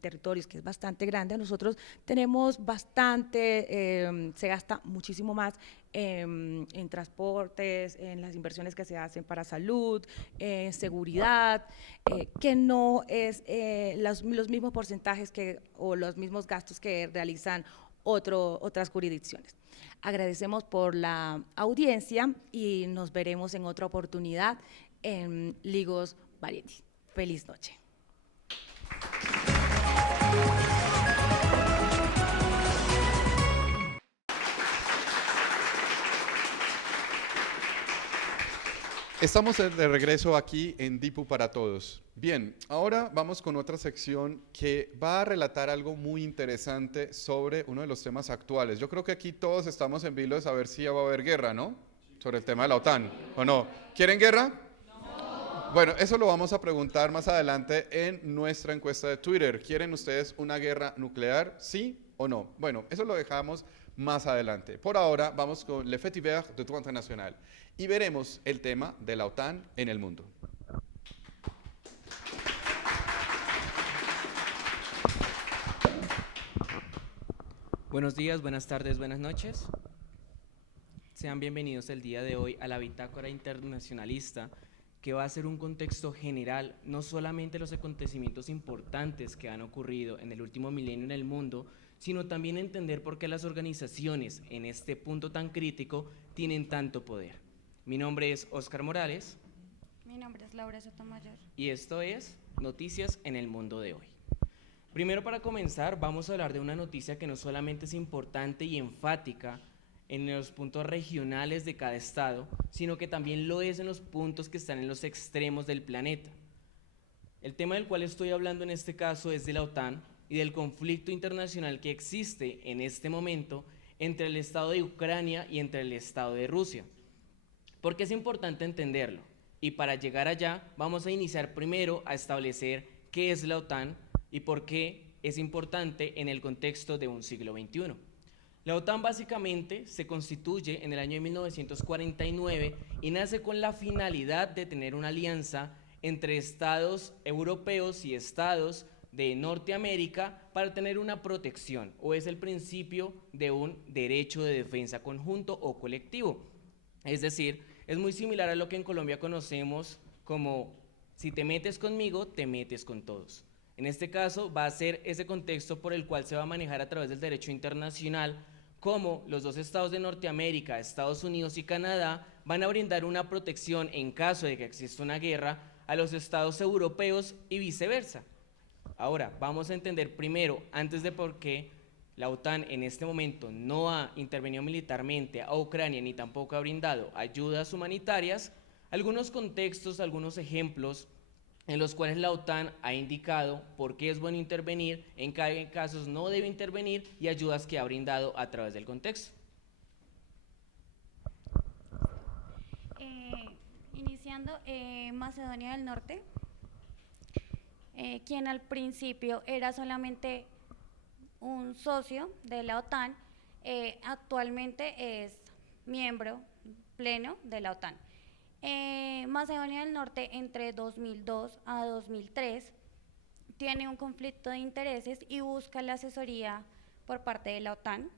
territorios, que es bastante grande, nosotros tenemos bastante, se gasta muchísimo más en transportes, en las inversiones que se hacen para salud, seguridad, que no es los mismos porcentajes o los mismos gastos que realizan otras jurisdicciones. Agradecemos por la audiencia y nos veremos en otra oportunidad en Ligos Variety. Feliz noche. Estamos de regreso aquí en DIPU para Todos. Bien, ahora vamos con otra sección que va a relatar algo muy interesante sobre uno de los temas actuales. Yo creo que aquí todos estamos en vilo de saber si ya va a haber guerra, ¿no? Sobre el tema de la OTAN, ¿o no? ¿Quieren guerra? No. Bueno, eso lo vamos a preguntar más adelante en nuestra encuesta de Twitter. ¿Quieren ustedes una guerra nuclear? ¿Sí o no? Bueno, eso lo dejamos más adelante. Por ahora, vamos con Le Fait divers de droit international y veremos el tema de la OTAN en el mundo. Buenos días, buenas tardes, buenas noches. Sean bienvenidos el día de hoy a la Bitácora Internacionalista, que va a ser un contexto general, no solamente los acontecimientos importantes que han ocurrido en el último milenio en el mundo, sino también entender por qué las organizaciones en este punto tan crítico tienen tanto poder. Mi nombre es Óscar Morales. Mi nombre es Laura Sotomayor. Y esto es Noticias en el Mundo de Hoy. Primero, para comenzar, vamos a hablar de una noticia que no solamente es importante y enfática en los puntos regionales de cada estado, sino que también lo es en los puntos que están en los extremos del planeta. El tema del cual estoy hablando en este caso es de la OTAN y del conflicto internacional que existe en este momento entre el Estado de Ucrania y entre el Estado de Rusia. ¿Por qué es importante entenderlo? Y para llegar allá vamos a iniciar primero a establecer qué es la OTAN y por qué es importante en el contexto de un siglo XXI. La OTAN básicamente se constituye en el año de 1949 y nace con la finalidad de tener una alianza entre estados europeos y estados de Norteamérica para tener una protección, o es el principio de un derecho de defensa conjunto o colectivo. Es decir, es muy similar a lo que en Colombia conocemos como si te metes conmigo, te metes con todos. En este caso va a ser ese contexto por el cual se va a manejar a través del derecho internacional, como los dos estados de Norteamérica, Estados Unidos y Canadá, van a brindar una protección en caso de que exista una guerra a los estados europeos y viceversa. Ahora, vamos a entender primero, antes de por qué la OTAN en este momento no ha intervenido militarmente a Ucrania ni tampoco ha brindado ayudas humanitarias, algunos contextos, algunos ejemplos en los cuales la OTAN ha indicado por qué es bueno intervenir, en qué casos no debe intervenir y ayudas que ha brindado a través del contexto. Iniciando, Macedonia del Norte, quien al principio era solamente un socio de la OTAN, actualmente es miembro pleno de la OTAN. Macedonia del Norte entre 2002 a 2003 tiene un conflicto de intereses y busca la asesoría por parte de la OTAN.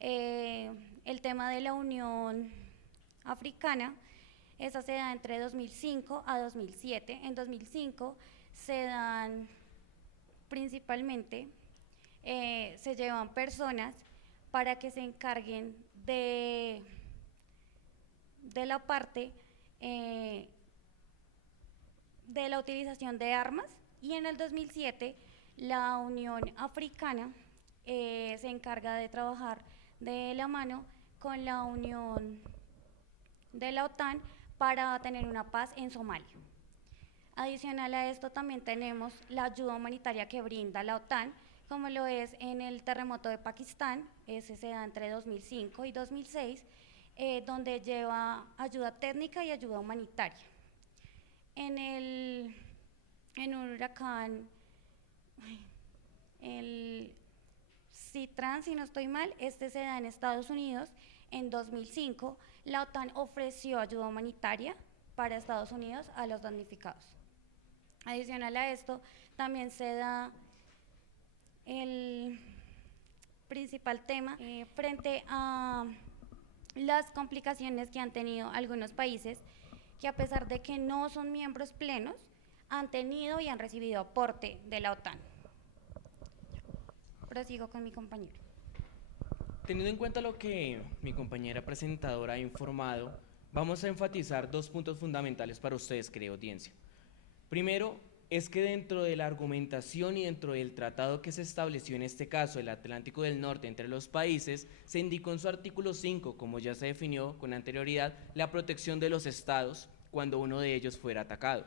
El tema de la Unión Africana, esa se da entre 2005 a 2007. En 2005 se dan principalmente, se llevan personas para que se encarguen de la parte de la utilización de armas, y en el 2007 la Unión Africana se encarga de trabajar de la mano con la Unión de la OTAN para tener una paz en Somalia. Adicional a esto también tenemos la ayuda humanitaria que brinda la OTAN, como lo es en el terremoto de Pakistán, ese se da entre 2005 y 2006, donde lleva ayuda técnica y ayuda humanitaria. En un huracán, el Citran, si no estoy mal, este se da en Estados Unidos en 2005. La OTAN ofreció ayuda humanitaria para Estados Unidos a los damnificados. Adicional a esto, también se da el principal tema frente a las complicaciones que han tenido algunos países que, a pesar de que no son miembros plenos, han tenido y han recibido aporte de la OTAN. Prosigo con mi compañero. Teniendo en cuenta lo que mi compañera presentadora ha informado, vamos a enfatizar dos puntos fundamentales para ustedes, querida audiencia. Primero, es que dentro de la argumentación y dentro del tratado que se estableció en este caso, el Atlántico del Norte entre los países, se indicó en su artículo 5, como ya se definió con anterioridad, la protección de los estados cuando uno de ellos fuera atacado.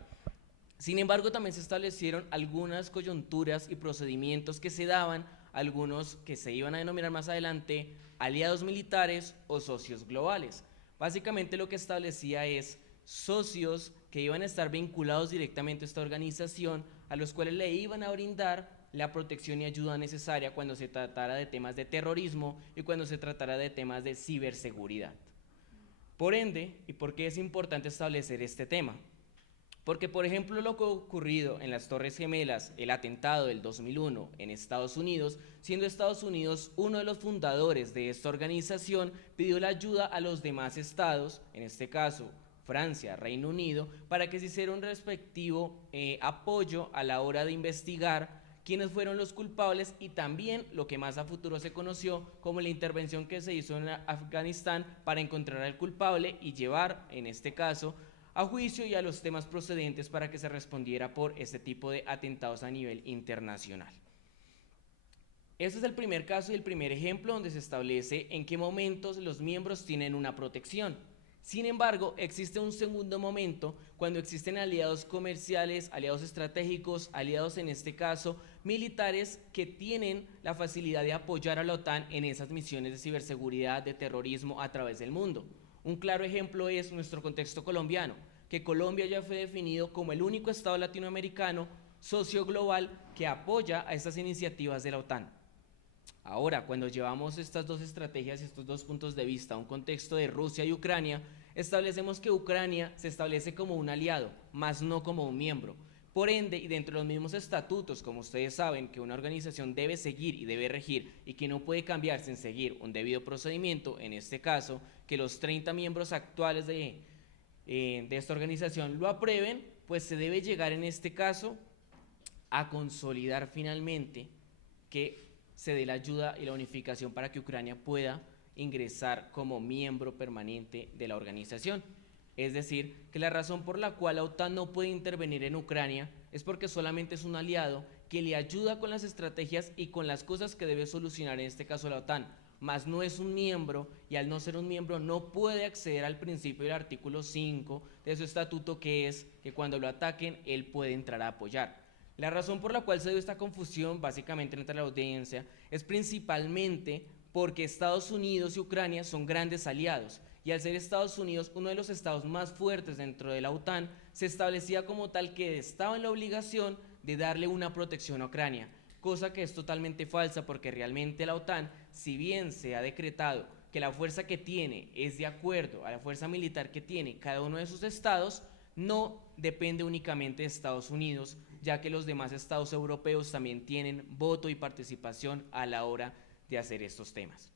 Sin embargo, también se establecieron algunas coyunturas y procedimientos que se daban, algunos que se iban a denominar más adelante aliados militares o socios globales. Básicamente lo que establecía es socios que iban a estar vinculados directamente a esta organización, a los cuales le iban a brindar la protección y ayuda necesaria cuando se tratara de temas de terrorismo y cuando se tratara de temas de ciberseguridad. Por ende, ¿y por qué es importante establecer este tema? Porque, por ejemplo, lo que ha ocurrido en las Torres Gemelas, el atentado del 2001 en Estados Unidos, siendo Estados Unidos uno de los fundadores de esta organización, pidió la ayuda a los demás estados, en este caso Francia, Reino Unido, para que se hiciera un respectivo apoyo a la hora de investigar quiénes fueron los culpables y también lo que más a futuro se conoció como la intervención que se hizo en Afganistán para encontrar al culpable y llevar, en este caso, a juicio y a los temas procedentes para que se respondiera por este tipo de atentados a nivel internacional. Este es el primer caso y el primer ejemplo donde se establece en qué momentos los miembros tienen una protección. Sin embargo, existe un segundo momento cuando existen aliados comerciales, aliados estratégicos, aliados en este caso militares que tienen la facilidad de apoyar a la OTAN en esas misiones de ciberseguridad, de terrorismo a través del mundo. Un claro ejemplo es nuestro contexto colombiano, que Colombia ya fue definido como el único estado latinoamericano socio global que apoya a estas iniciativas de la OTAN. Ahora, cuando llevamos estas dos estrategias y estos dos puntos de vista a un contexto de Rusia y Ucrania, establecemos que Ucrania se establece como un aliado, más no como un miembro. Por ende, y dentro de los mismos estatutos, como ustedes saben, que una organización debe seguir y debe regir y que no puede cambiar sin seguir un debido procedimiento, en este caso, que los 30 miembros actuales de esta organización lo aprueben, pues se debe llegar en este caso a consolidar finalmente que se dé la ayuda y la unificación para que Ucrania pueda ingresar como miembro permanente de la organización. Es decir, que la razón por la cual la OTAN no puede intervenir en Ucrania es porque solamente es un aliado que le ayuda con las estrategias y con las cosas que debe solucionar, en este caso la OTAN, mas no es un miembro, y al no ser un miembro no puede acceder al principio del artículo 5 de su estatuto, que es que cuando lo ataquen él puede entrar a apoyar. La razón por la cual se dio esta confusión, básicamente entre la audiencia, es principalmente porque Estados Unidos y Ucrania son grandes aliados, y al ser Estados Unidos uno de los estados más fuertes dentro de la OTAN, se establecía como tal que estaba en la obligación de darle una protección a Ucrania, cosa que es totalmente falsa porque realmente la OTAN, si bien se ha decretado que la fuerza que tiene es de acuerdo a la fuerza militar que tiene cada uno de sus estados, no depende únicamente de Estados Unidos, ya que los demás estados europeos también tienen voto y participación a la hora de hacer estos temas.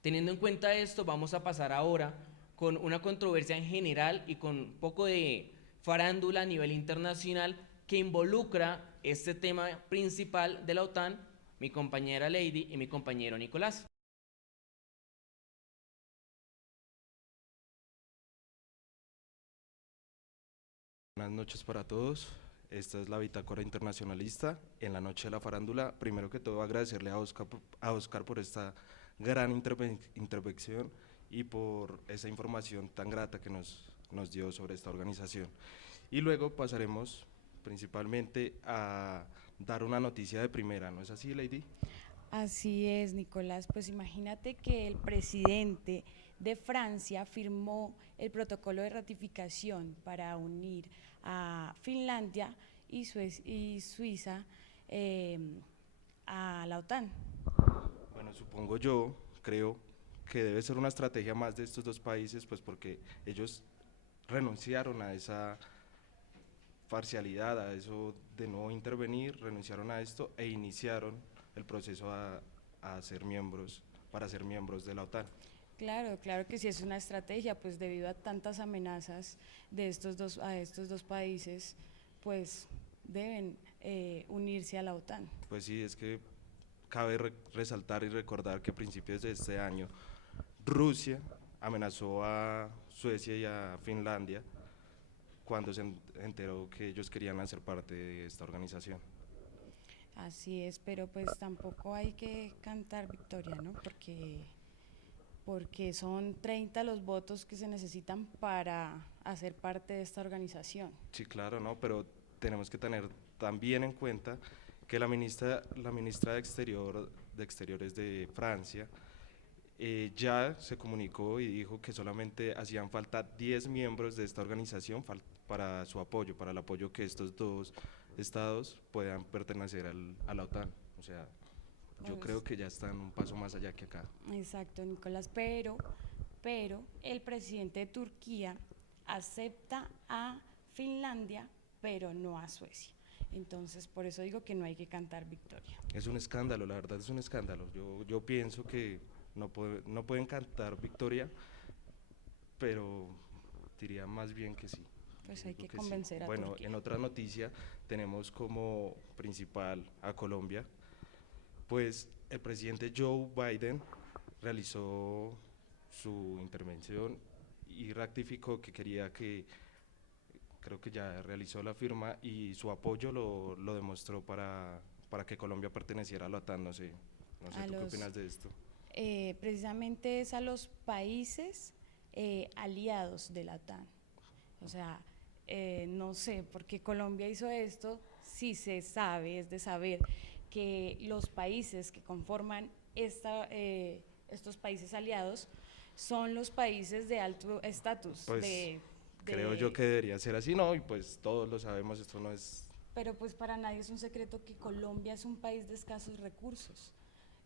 Teniendo en cuenta esto, vamos a pasar ahora con una controversia en general y con un poco de farándula a nivel internacional que involucra este tema principal de la OTAN, mi compañera Lady y mi compañero Nicolás. Buenas noches para todos. Esta es la Bitácora Internacionalista en la noche de la farándula. Primero que todo, agradecerle a Oscar por esta gran intervención y por esa información tan grata que nos dio sobre esta organización. Y luego pasaremos principalmente a dar una noticia de primera, ¿no es así, Lady? Así es, Nicolás. Pues imagínate que el presidente de Francia firmó el protocolo de ratificación para unir a Finlandia y Suiza a la OTAN. Bueno, creo que debe ser una estrategia más de estos dos países, pues porque ellos renunciaron a esa parcialidad, a eso de no intervenir, renunciaron a esto e iniciaron el proceso para ser miembros de la OTAN. Claro, claro que sí es una estrategia, pues debido a tantas amenazas de estos dos países, pues deben unirse a la OTAN. Pues sí, es que cabe resaltar y recordar que a principios de este año Rusia amenazó a Suecia y a Finlandia cuando se enteró que ellos querían hacer parte de esta organización. Así es, pero pues tampoco hay que cantar victoria, ¿no? Porque son 30 los votos que se necesitan para hacer parte de esta organización. Sí, claro, ¿no? Pero tenemos que tener también en cuenta que la ministra de Exteriores de Francia ya se comunicó y dijo que solamente hacían falta 10 miembros de esta organización para su apoyo, para el apoyo que estos dos estados puedan pertenecer a la OTAN. O sea, yo creo que ya están un paso más allá que acá. Exacto, Nicolás, pero el presidente de Turquía acepta a Finlandia, pero no a Suecia. Entonces, por eso digo que no hay que cantar victoria. Es un escándalo, la verdad es un escándalo. Yo pienso que no pueden cantar victoria, pero diría más bien que sí. Pues hay que sí. convencer a Bueno, Turquía. en otra noticia tenemos como principal a Colombia. Pues el presidente Joe Biden realizó su intervención y ratificó que creo que ya realizó la firma y su apoyo lo demostró para que Colombia perteneciera a la OTAN. No sé ¿tú qué opinas de esto? Precisamente es a los países aliados de la OTAN. O sea, no sé por qué Colombia hizo esto, sí se sabe, es de saber que los países que conforman estos países aliados son los países de alto estatus. Pues creo yo que debería ser así, ¿no? Y pues todos lo sabemos, esto no es... Pero pues para nadie es un secreto que Colombia es un país de escasos recursos.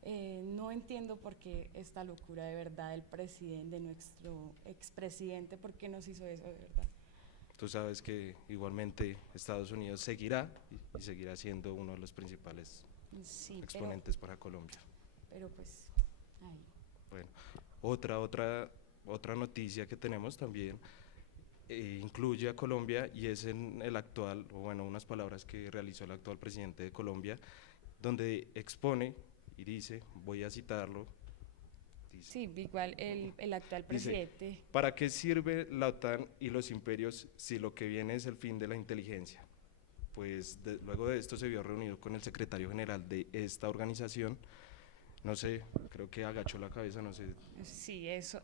No entiendo por qué esta locura de verdad del presidente, de nuestro expresidente, ¿por qué nos hizo eso de verdad? Tú sabes que igualmente Estados Unidos seguirá y seguirá siendo uno de los principales exponentes para Colombia. Pero pues, ahí. Bueno, otra noticia que tenemos también incluye a Colombia y es en el actual, o bueno, unas palabras que realizó el actual presidente de Colombia, donde expone y dice, voy a citarlo. Dice, Sí, igual el actual presidente. dice, ¿para qué sirve la OTAN y los imperios si lo que viene es el fin de la inteligencia? Pues luego de esto se vio reunido con el secretario general de esta organización, no sé, creo que agachó la cabeza, no sé. Sí, eso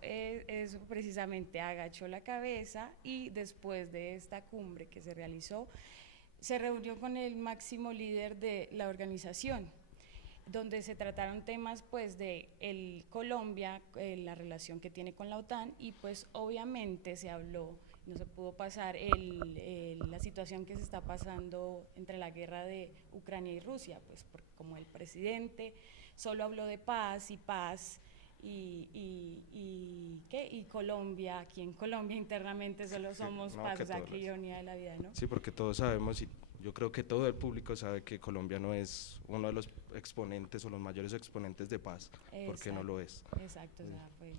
precisamente agachó la cabeza y después de esta cumbre que se realizó, se reunió con el máximo líder de la organización, donde se trataron temas pues de Colombia, la relación que tiene con la OTAN y pues obviamente se habló, no se pudo pasar la situación que se está pasando entre la guerra de Ucrania y Rusia, pues porque como el presidente solo habló de paz ¿qué? Y Colombia, aquí en Colombia internamente solo somos no, paz, que o sea, todos. qué ironía de la vida, ¿no? Sí, porque todos sabemos y yo creo que todo el público sabe que Colombia no es uno de los exponentes o los mayores exponentes de paz, porque no lo es. Exacto, o sea, fue...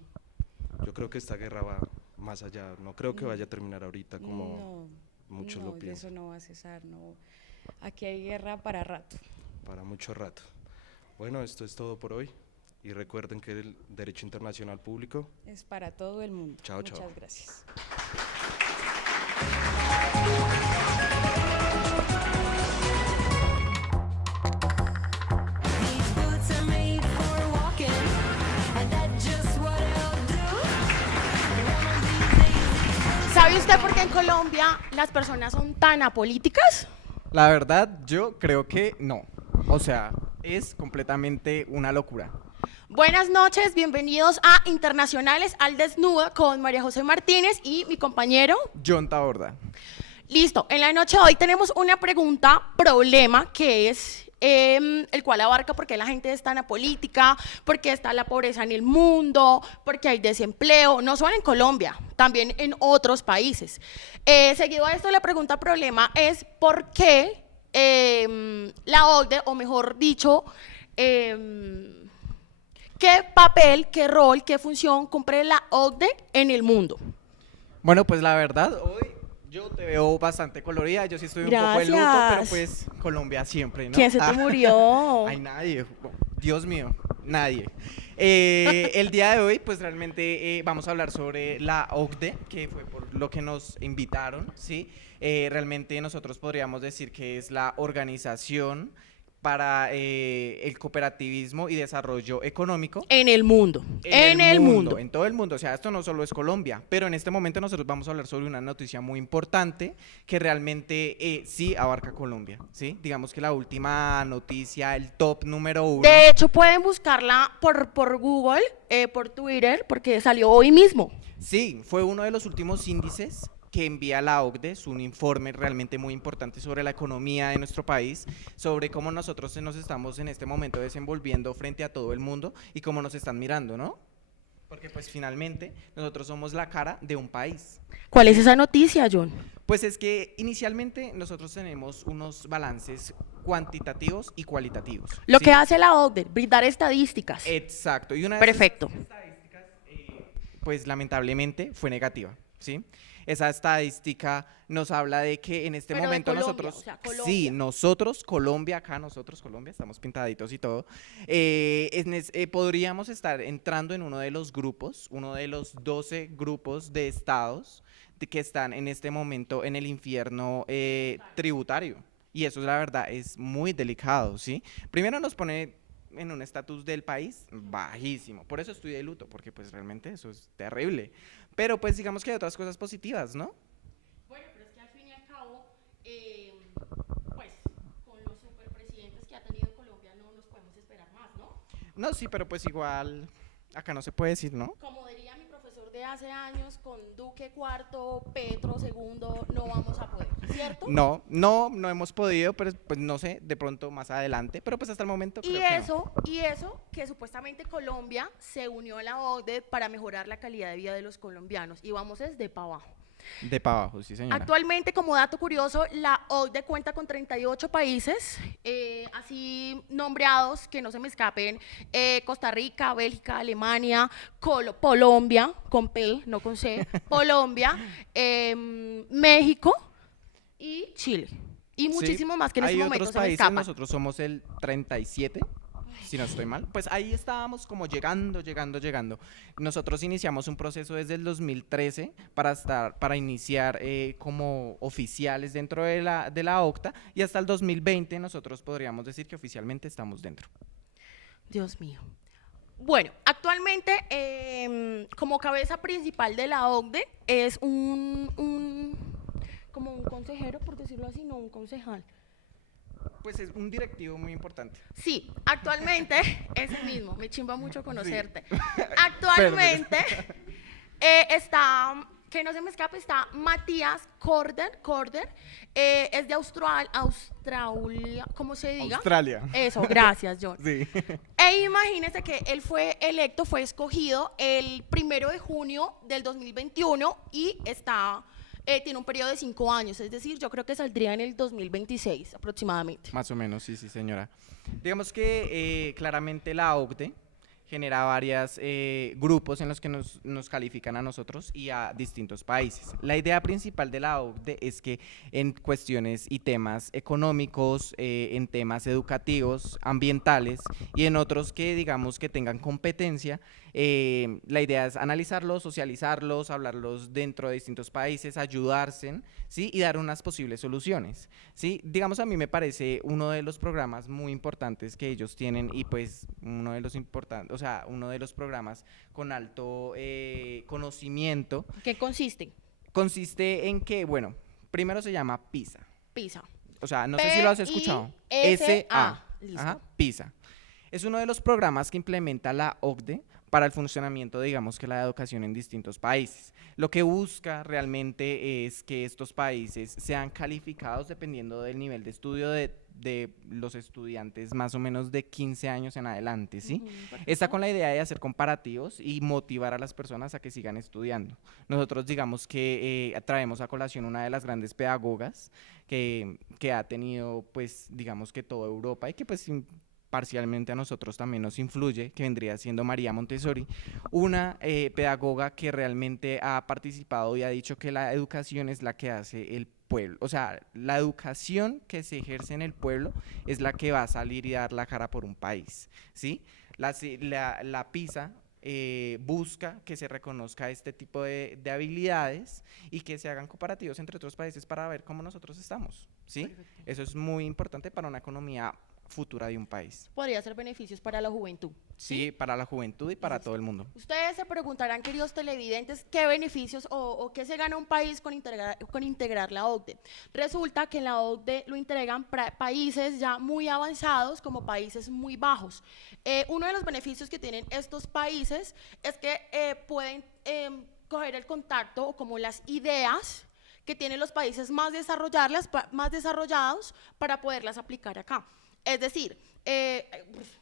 Yo creo que esta guerra va más allá, no creo que vaya a terminar ahorita como muchos lo no, piensan. eso no va a cesar, no. Aquí hay guerra para rato. Para mucho rato. Bueno, esto es todo por hoy y recuerden que el derecho internacional público Es para todo el mundo. Chao, chao. Muchas gracias. ¿Sabe usted por qué en Colombia las personas son tan apolíticas? La verdad, yo creo que no. O sea, es completamente una locura. Buenas noches, bienvenidos a Internacionales al Desnudo con María José Martínez y mi compañero. John Taborda. Listo, en la noche de hoy tenemos una pregunta problema que es el cual abarca por qué la gente es tan apolítica, por qué está la pobreza en el mundo, por qué hay desempleo, no solo en Colombia, también en otros países. Seguido a esto, la pregunta problema es por qué la OCDE, o mejor dicho, qué papel, qué rol, qué función cumple la OCDE en el mundo. Bueno, pues la verdad, hoy yo te veo bastante colorida. Yo sí estoy un poco en luto, pero pues Colombia siempre, ¿no? ¿Quién se te murió? Ay, nadie. Dios mío, nadie. El día de hoy, pues realmente vamos a hablar sobre la OCDE, que fue por lo que nos invitaron, ¿sí? Realmente nosotros podríamos decir que es la organización para el cooperativismo y desarrollo económico. En el mundo. En el mundo. En todo el mundo. O sea, esto no solo es Colombia, pero en este momento nosotros vamos a hablar sobre una noticia muy importante que realmente sí abarca Colombia, ¿sí? Digamos que la última noticia, el top número 1. De hecho, pueden buscarla por Google, por Twitter, porque salió hoy mismo. Sí, fue uno de los últimos índices que envía la OCDE, es un informe realmente muy importante sobre la economía de nuestro país, sobre cómo nosotros nos estamos en este momento desenvolviendo frente a todo el mundo y cómo nos están mirando, ¿no? Porque pues finalmente nosotros somos la cara de un país. ¿Cuál es esa noticia, John? Pues es que inicialmente nosotros tenemos unos balances cuantitativos y cualitativos. Lo ¿sí? que hace la OCDE, brindar estadísticas. Exacto. Y una de Perfecto. esas estadísticas, pues lamentablemente fue negativa, ¿sí? Esa estadística nos habla de que en este Pero de momento Colombia, nosotros, o sea, Colombia. sí, nosotros, Colombia, acá nosotros, Colombia, estamos pintaditos y todo, podríamos estar entrando en uno de los grupos, uno de los 12 grupos de estados que están en este momento en el infierno tributario. Y eso, la verdad, es muy delicado, ¿sí? Primero nos pone en un estatus del país bajísimo, por eso estoy de luto, porque pues realmente eso es terrible. Pero pues digamos que hay otras cosas positivas, ¿no? Bueno, pero es que al fin y al cabo, pues con los superpresidentes que ha tenido Colombia no nos podemos esperar más, ¿no? No, sí, pero pues igual acá no se puede decir, ¿no? Como diría mi profesor de hace años, con Duque IV, Petro II, no vamos a poder, ¿cierto? No hemos podido, pero pues no sé, de pronto más adelante, pero pues hasta el momento creo que no. Y eso que supuestamente Colombia se unió a la OCDE para mejorar la calidad de vida de los colombianos y vamos desde para abajo. De para abajo, sí señora. Actualmente, como dato curioso, la OCDE cuenta con 38 países, así nombreados, que no se me escapen, Costa Rica, Bélgica, Alemania, Colombia, con P, no con C, Colombia, México y Chile. Y muchísimos más que en este momento otros se me países, escapan. nosotros somos el 37, si no estoy mal. Pues ahí estábamos como llegando. Nosotros iniciamos un proceso desde el 2013 para iniciar como oficiales dentro de la OCTA y hasta el 2020 nosotros podríamos decir que oficialmente estamos dentro. Dios mío. Bueno, actualmente como cabeza principal de la OCDE es como un consejero, por decirlo así, no un concejal. Pues es un directivo muy importante. Sí, actualmente es el mismo, me chimba mucho conocerte. Sí. Actualmente está que no se me escape, está Matías Corder, es de Australia, ¿cómo se diga? Australia. Eso, gracias, John. Sí. E imagínense que él fue electo, fue escogido el 1 de junio del 2021 y tiene un periodo de 5 años, es decir, yo creo que saldría en el 2026 aproximadamente. Más o menos, sí, sí, señora. Digamos que claramente la OCDE genera varios grupos en los que nos califican a nosotros y a distintos países. La idea principal de la OCDE es que en cuestiones y temas económicos, en temas educativos, ambientales y en otros que digamos que tengan competencia, la idea es analizarlos, socializarlos, hablarlos dentro de distintos países, ayudarse, ¿sí? Y dar unas posibles soluciones, ¿sí? Digamos, a mí me parece uno de los programas muy importantes que ellos tienen y pues uno de los programas con alto conocimiento. ¿Qué consiste? Consiste en que, bueno, primero se llama PISA. PISA. O sea, no sé si lo has escuchado. PISA. Ajá, PISA. Es uno de los programas que implementa la OCDE para el funcionamiento, digamos, que la educación en distintos países. Lo que busca realmente es que estos países sean calificados dependiendo del nivel de estudio de los estudiantes más o menos de 15 años en adelante, ¿sí? Está con la idea de hacer comparativos y motivar a las personas a que sigan estudiando. Nosotros digamos que traemos a colación una de las grandes pedagogas que ha tenido, pues, digamos que toda Europa y que pues parcialmente a nosotros también nos influye, que vendría siendo María Montessori, una pedagoga que realmente ha participado y ha dicho que la educación es la que hace el pueblo, o sea, la educación que se ejerce en el pueblo es la que va a salir y dar la cara por un país, ¿sí? La PISA busca que se reconozca este tipo de habilidades y que se hagan comparativos entre otros países para ver cómo nosotros estamos, ¿sí? Perfecto. Eso es muy importante para una economía futura de un país. Podría ser beneficios para la juventud. Sí, para la juventud y para todo el mundo. Ustedes se preguntarán, queridos televidentes, ¿qué beneficios o qué se gana un país con integrar la OCDE? Resulta que en la OCDE lo integran países ya muy avanzados como países muy bajos. Uno de los beneficios que tienen estos países es que pueden coger el contacto o como las ideas que tienen los países más desarrollados para poderlas aplicar acá. Es decir,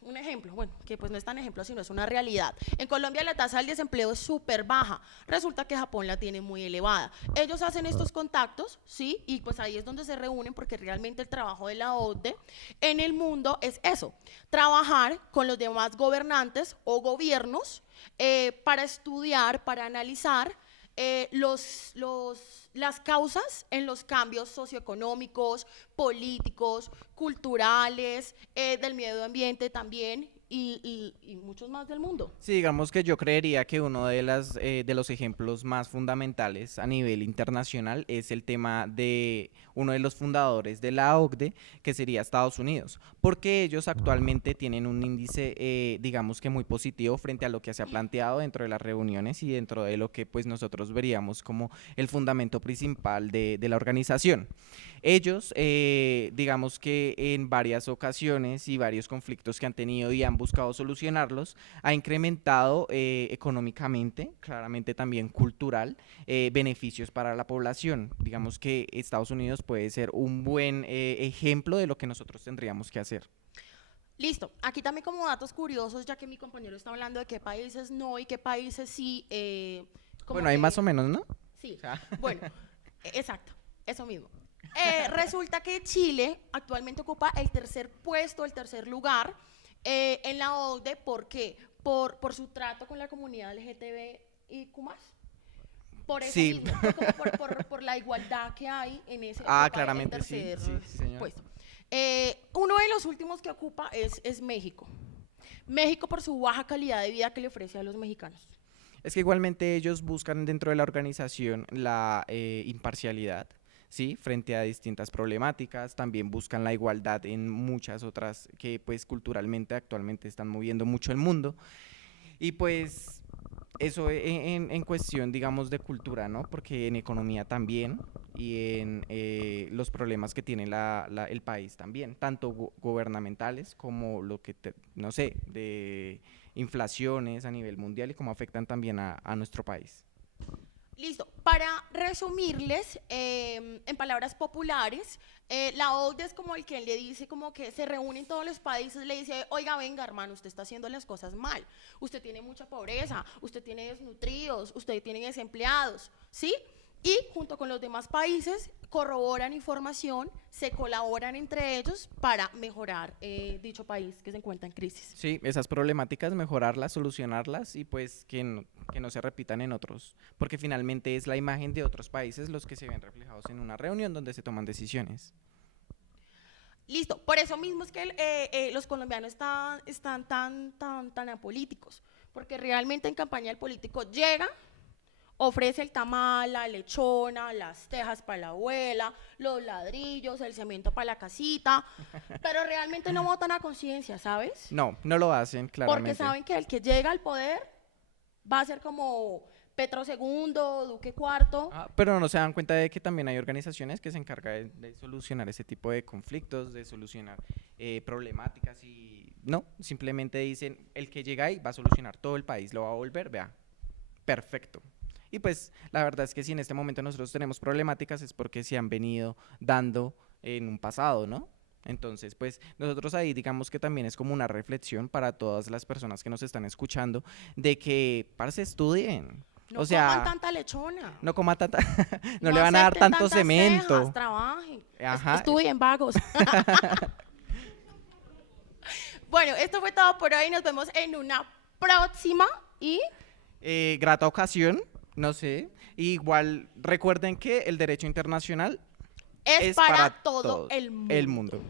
un ejemplo, bueno, que pues no es tan ejemplo, sino es una realidad. En Colombia la tasa del desempleo es súper baja, resulta que Japón la tiene muy elevada. Ellos hacen estos contactos, ¿sí? Y pues ahí es donde se reúnen porque realmente el trabajo de la OCDE en el mundo es eso, trabajar con los demás gobernantes o gobiernos para estudiar, para analizar las causas en los cambios socioeconómicos, políticos, culturales, del medio ambiente también y muchos más del mundo. Sí, digamos que yo creería que uno de los ejemplos más fundamentales a nivel internacional es el tema de uno de los fundadores de la OCDE, que sería Estados Unidos, porque ellos actualmente tienen un índice, digamos que muy positivo frente a lo que se ha planteado dentro de las reuniones y dentro de lo que pues nosotros veríamos como el fundamento principal de la organización. Ellos, digamos que en varias ocasiones y varios conflictos que han tenido y han buscado solucionarlos, ha incrementado económicamente, claramente también cultural, beneficios para la población. Digamos que Estados Unidos puede ser un buen ejemplo de lo que nosotros tendríamos que hacer. Listo, aquí también como datos curiosos, ya que mi compañero está hablando de qué países no y qué países sí. Bueno, hay más o menos, ¿no? Sí, bueno, exacto, eso mismo. Resulta que Chile actualmente ocupa el tercer lugar en la OCDE. ¿Por qué? Por su trato con la comunidad LGTBIQ+. Por eso sí. mismo, por la igualdad que hay en ese claramente sí, señor. puesto. Uno de los últimos que ocupa es México. México por su baja calidad de vida que le ofrece a los mexicanos. Es que igualmente ellos buscan dentro de la organización la imparcialidad, ¿sí? Frente a distintas problemáticas, también buscan la igualdad en muchas otras que pues culturalmente actualmente están moviendo mucho el mundo. Y pues eso en cuestión, digamos, de cultura, ¿no? Porque en economía también y en los problemas que tiene el país también, tanto gubernamentales como lo que, no sé, de inflaciones a nivel mundial y cómo afectan también a nuestro país. Listo. Para resumirles, en palabras populares, la OCDE es como el que le dice, como que se reúnen todos los países, le dice, oiga, venga, hermano, usted está haciendo las cosas mal, usted tiene mucha pobreza, usted tiene desnutridos, usted tiene desempleados, ¿sí? Y junto con los demás países corroboran información, se colaboran entre ellos para mejorar dicho país que se encuentra en crisis. Sí, esas problemáticas, mejorarlas, solucionarlas y pues que no se repitan en otros, porque finalmente es la imagen de otros países los que se ven reflejados en una reunión donde se toman decisiones. Listo, por eso mismo es que los colombianos están tan apolíticos, porque realmente en campaña el político llega, ofrece el tamal, la lechona, las tejas para la abuela, los ladrillos, el cemento para la casita, pero realmente no votan a conciencia, ¿sabes? No, no lo hacen, claramente. Porque saben que el que llega al poder va a ser como Petro II, Duque IV. Pero no se dan cuenta de que también hay organizaciones que se encargan de solucionar ese tipo de conflictos, de solucionar problemáticas y no, simplemente dicen, el que llega ahí va a solucionar todo el país, lo va a volver, vea, perfecto. Y pues la verdad es que si en este momento nosotros tenemos problemáticas es porque se han venido dando en un pasado, ¿no? Entonces, pues nosotros ahí digamos que también es como una reflexión para todas las personas que nos están escuchando de que, parce, estudien. No o sea, coman tanta lechona. No coman tanta, no le van a dar tanto cemento. Tejas, trabajen, Ajá. estudien, vagos. Bueno, esto fue todo por hoy, nos vemos en una próxima y... grata ocasión. No sé, igual recuerden que el derecho internacional es para todo el mundo. El mundo.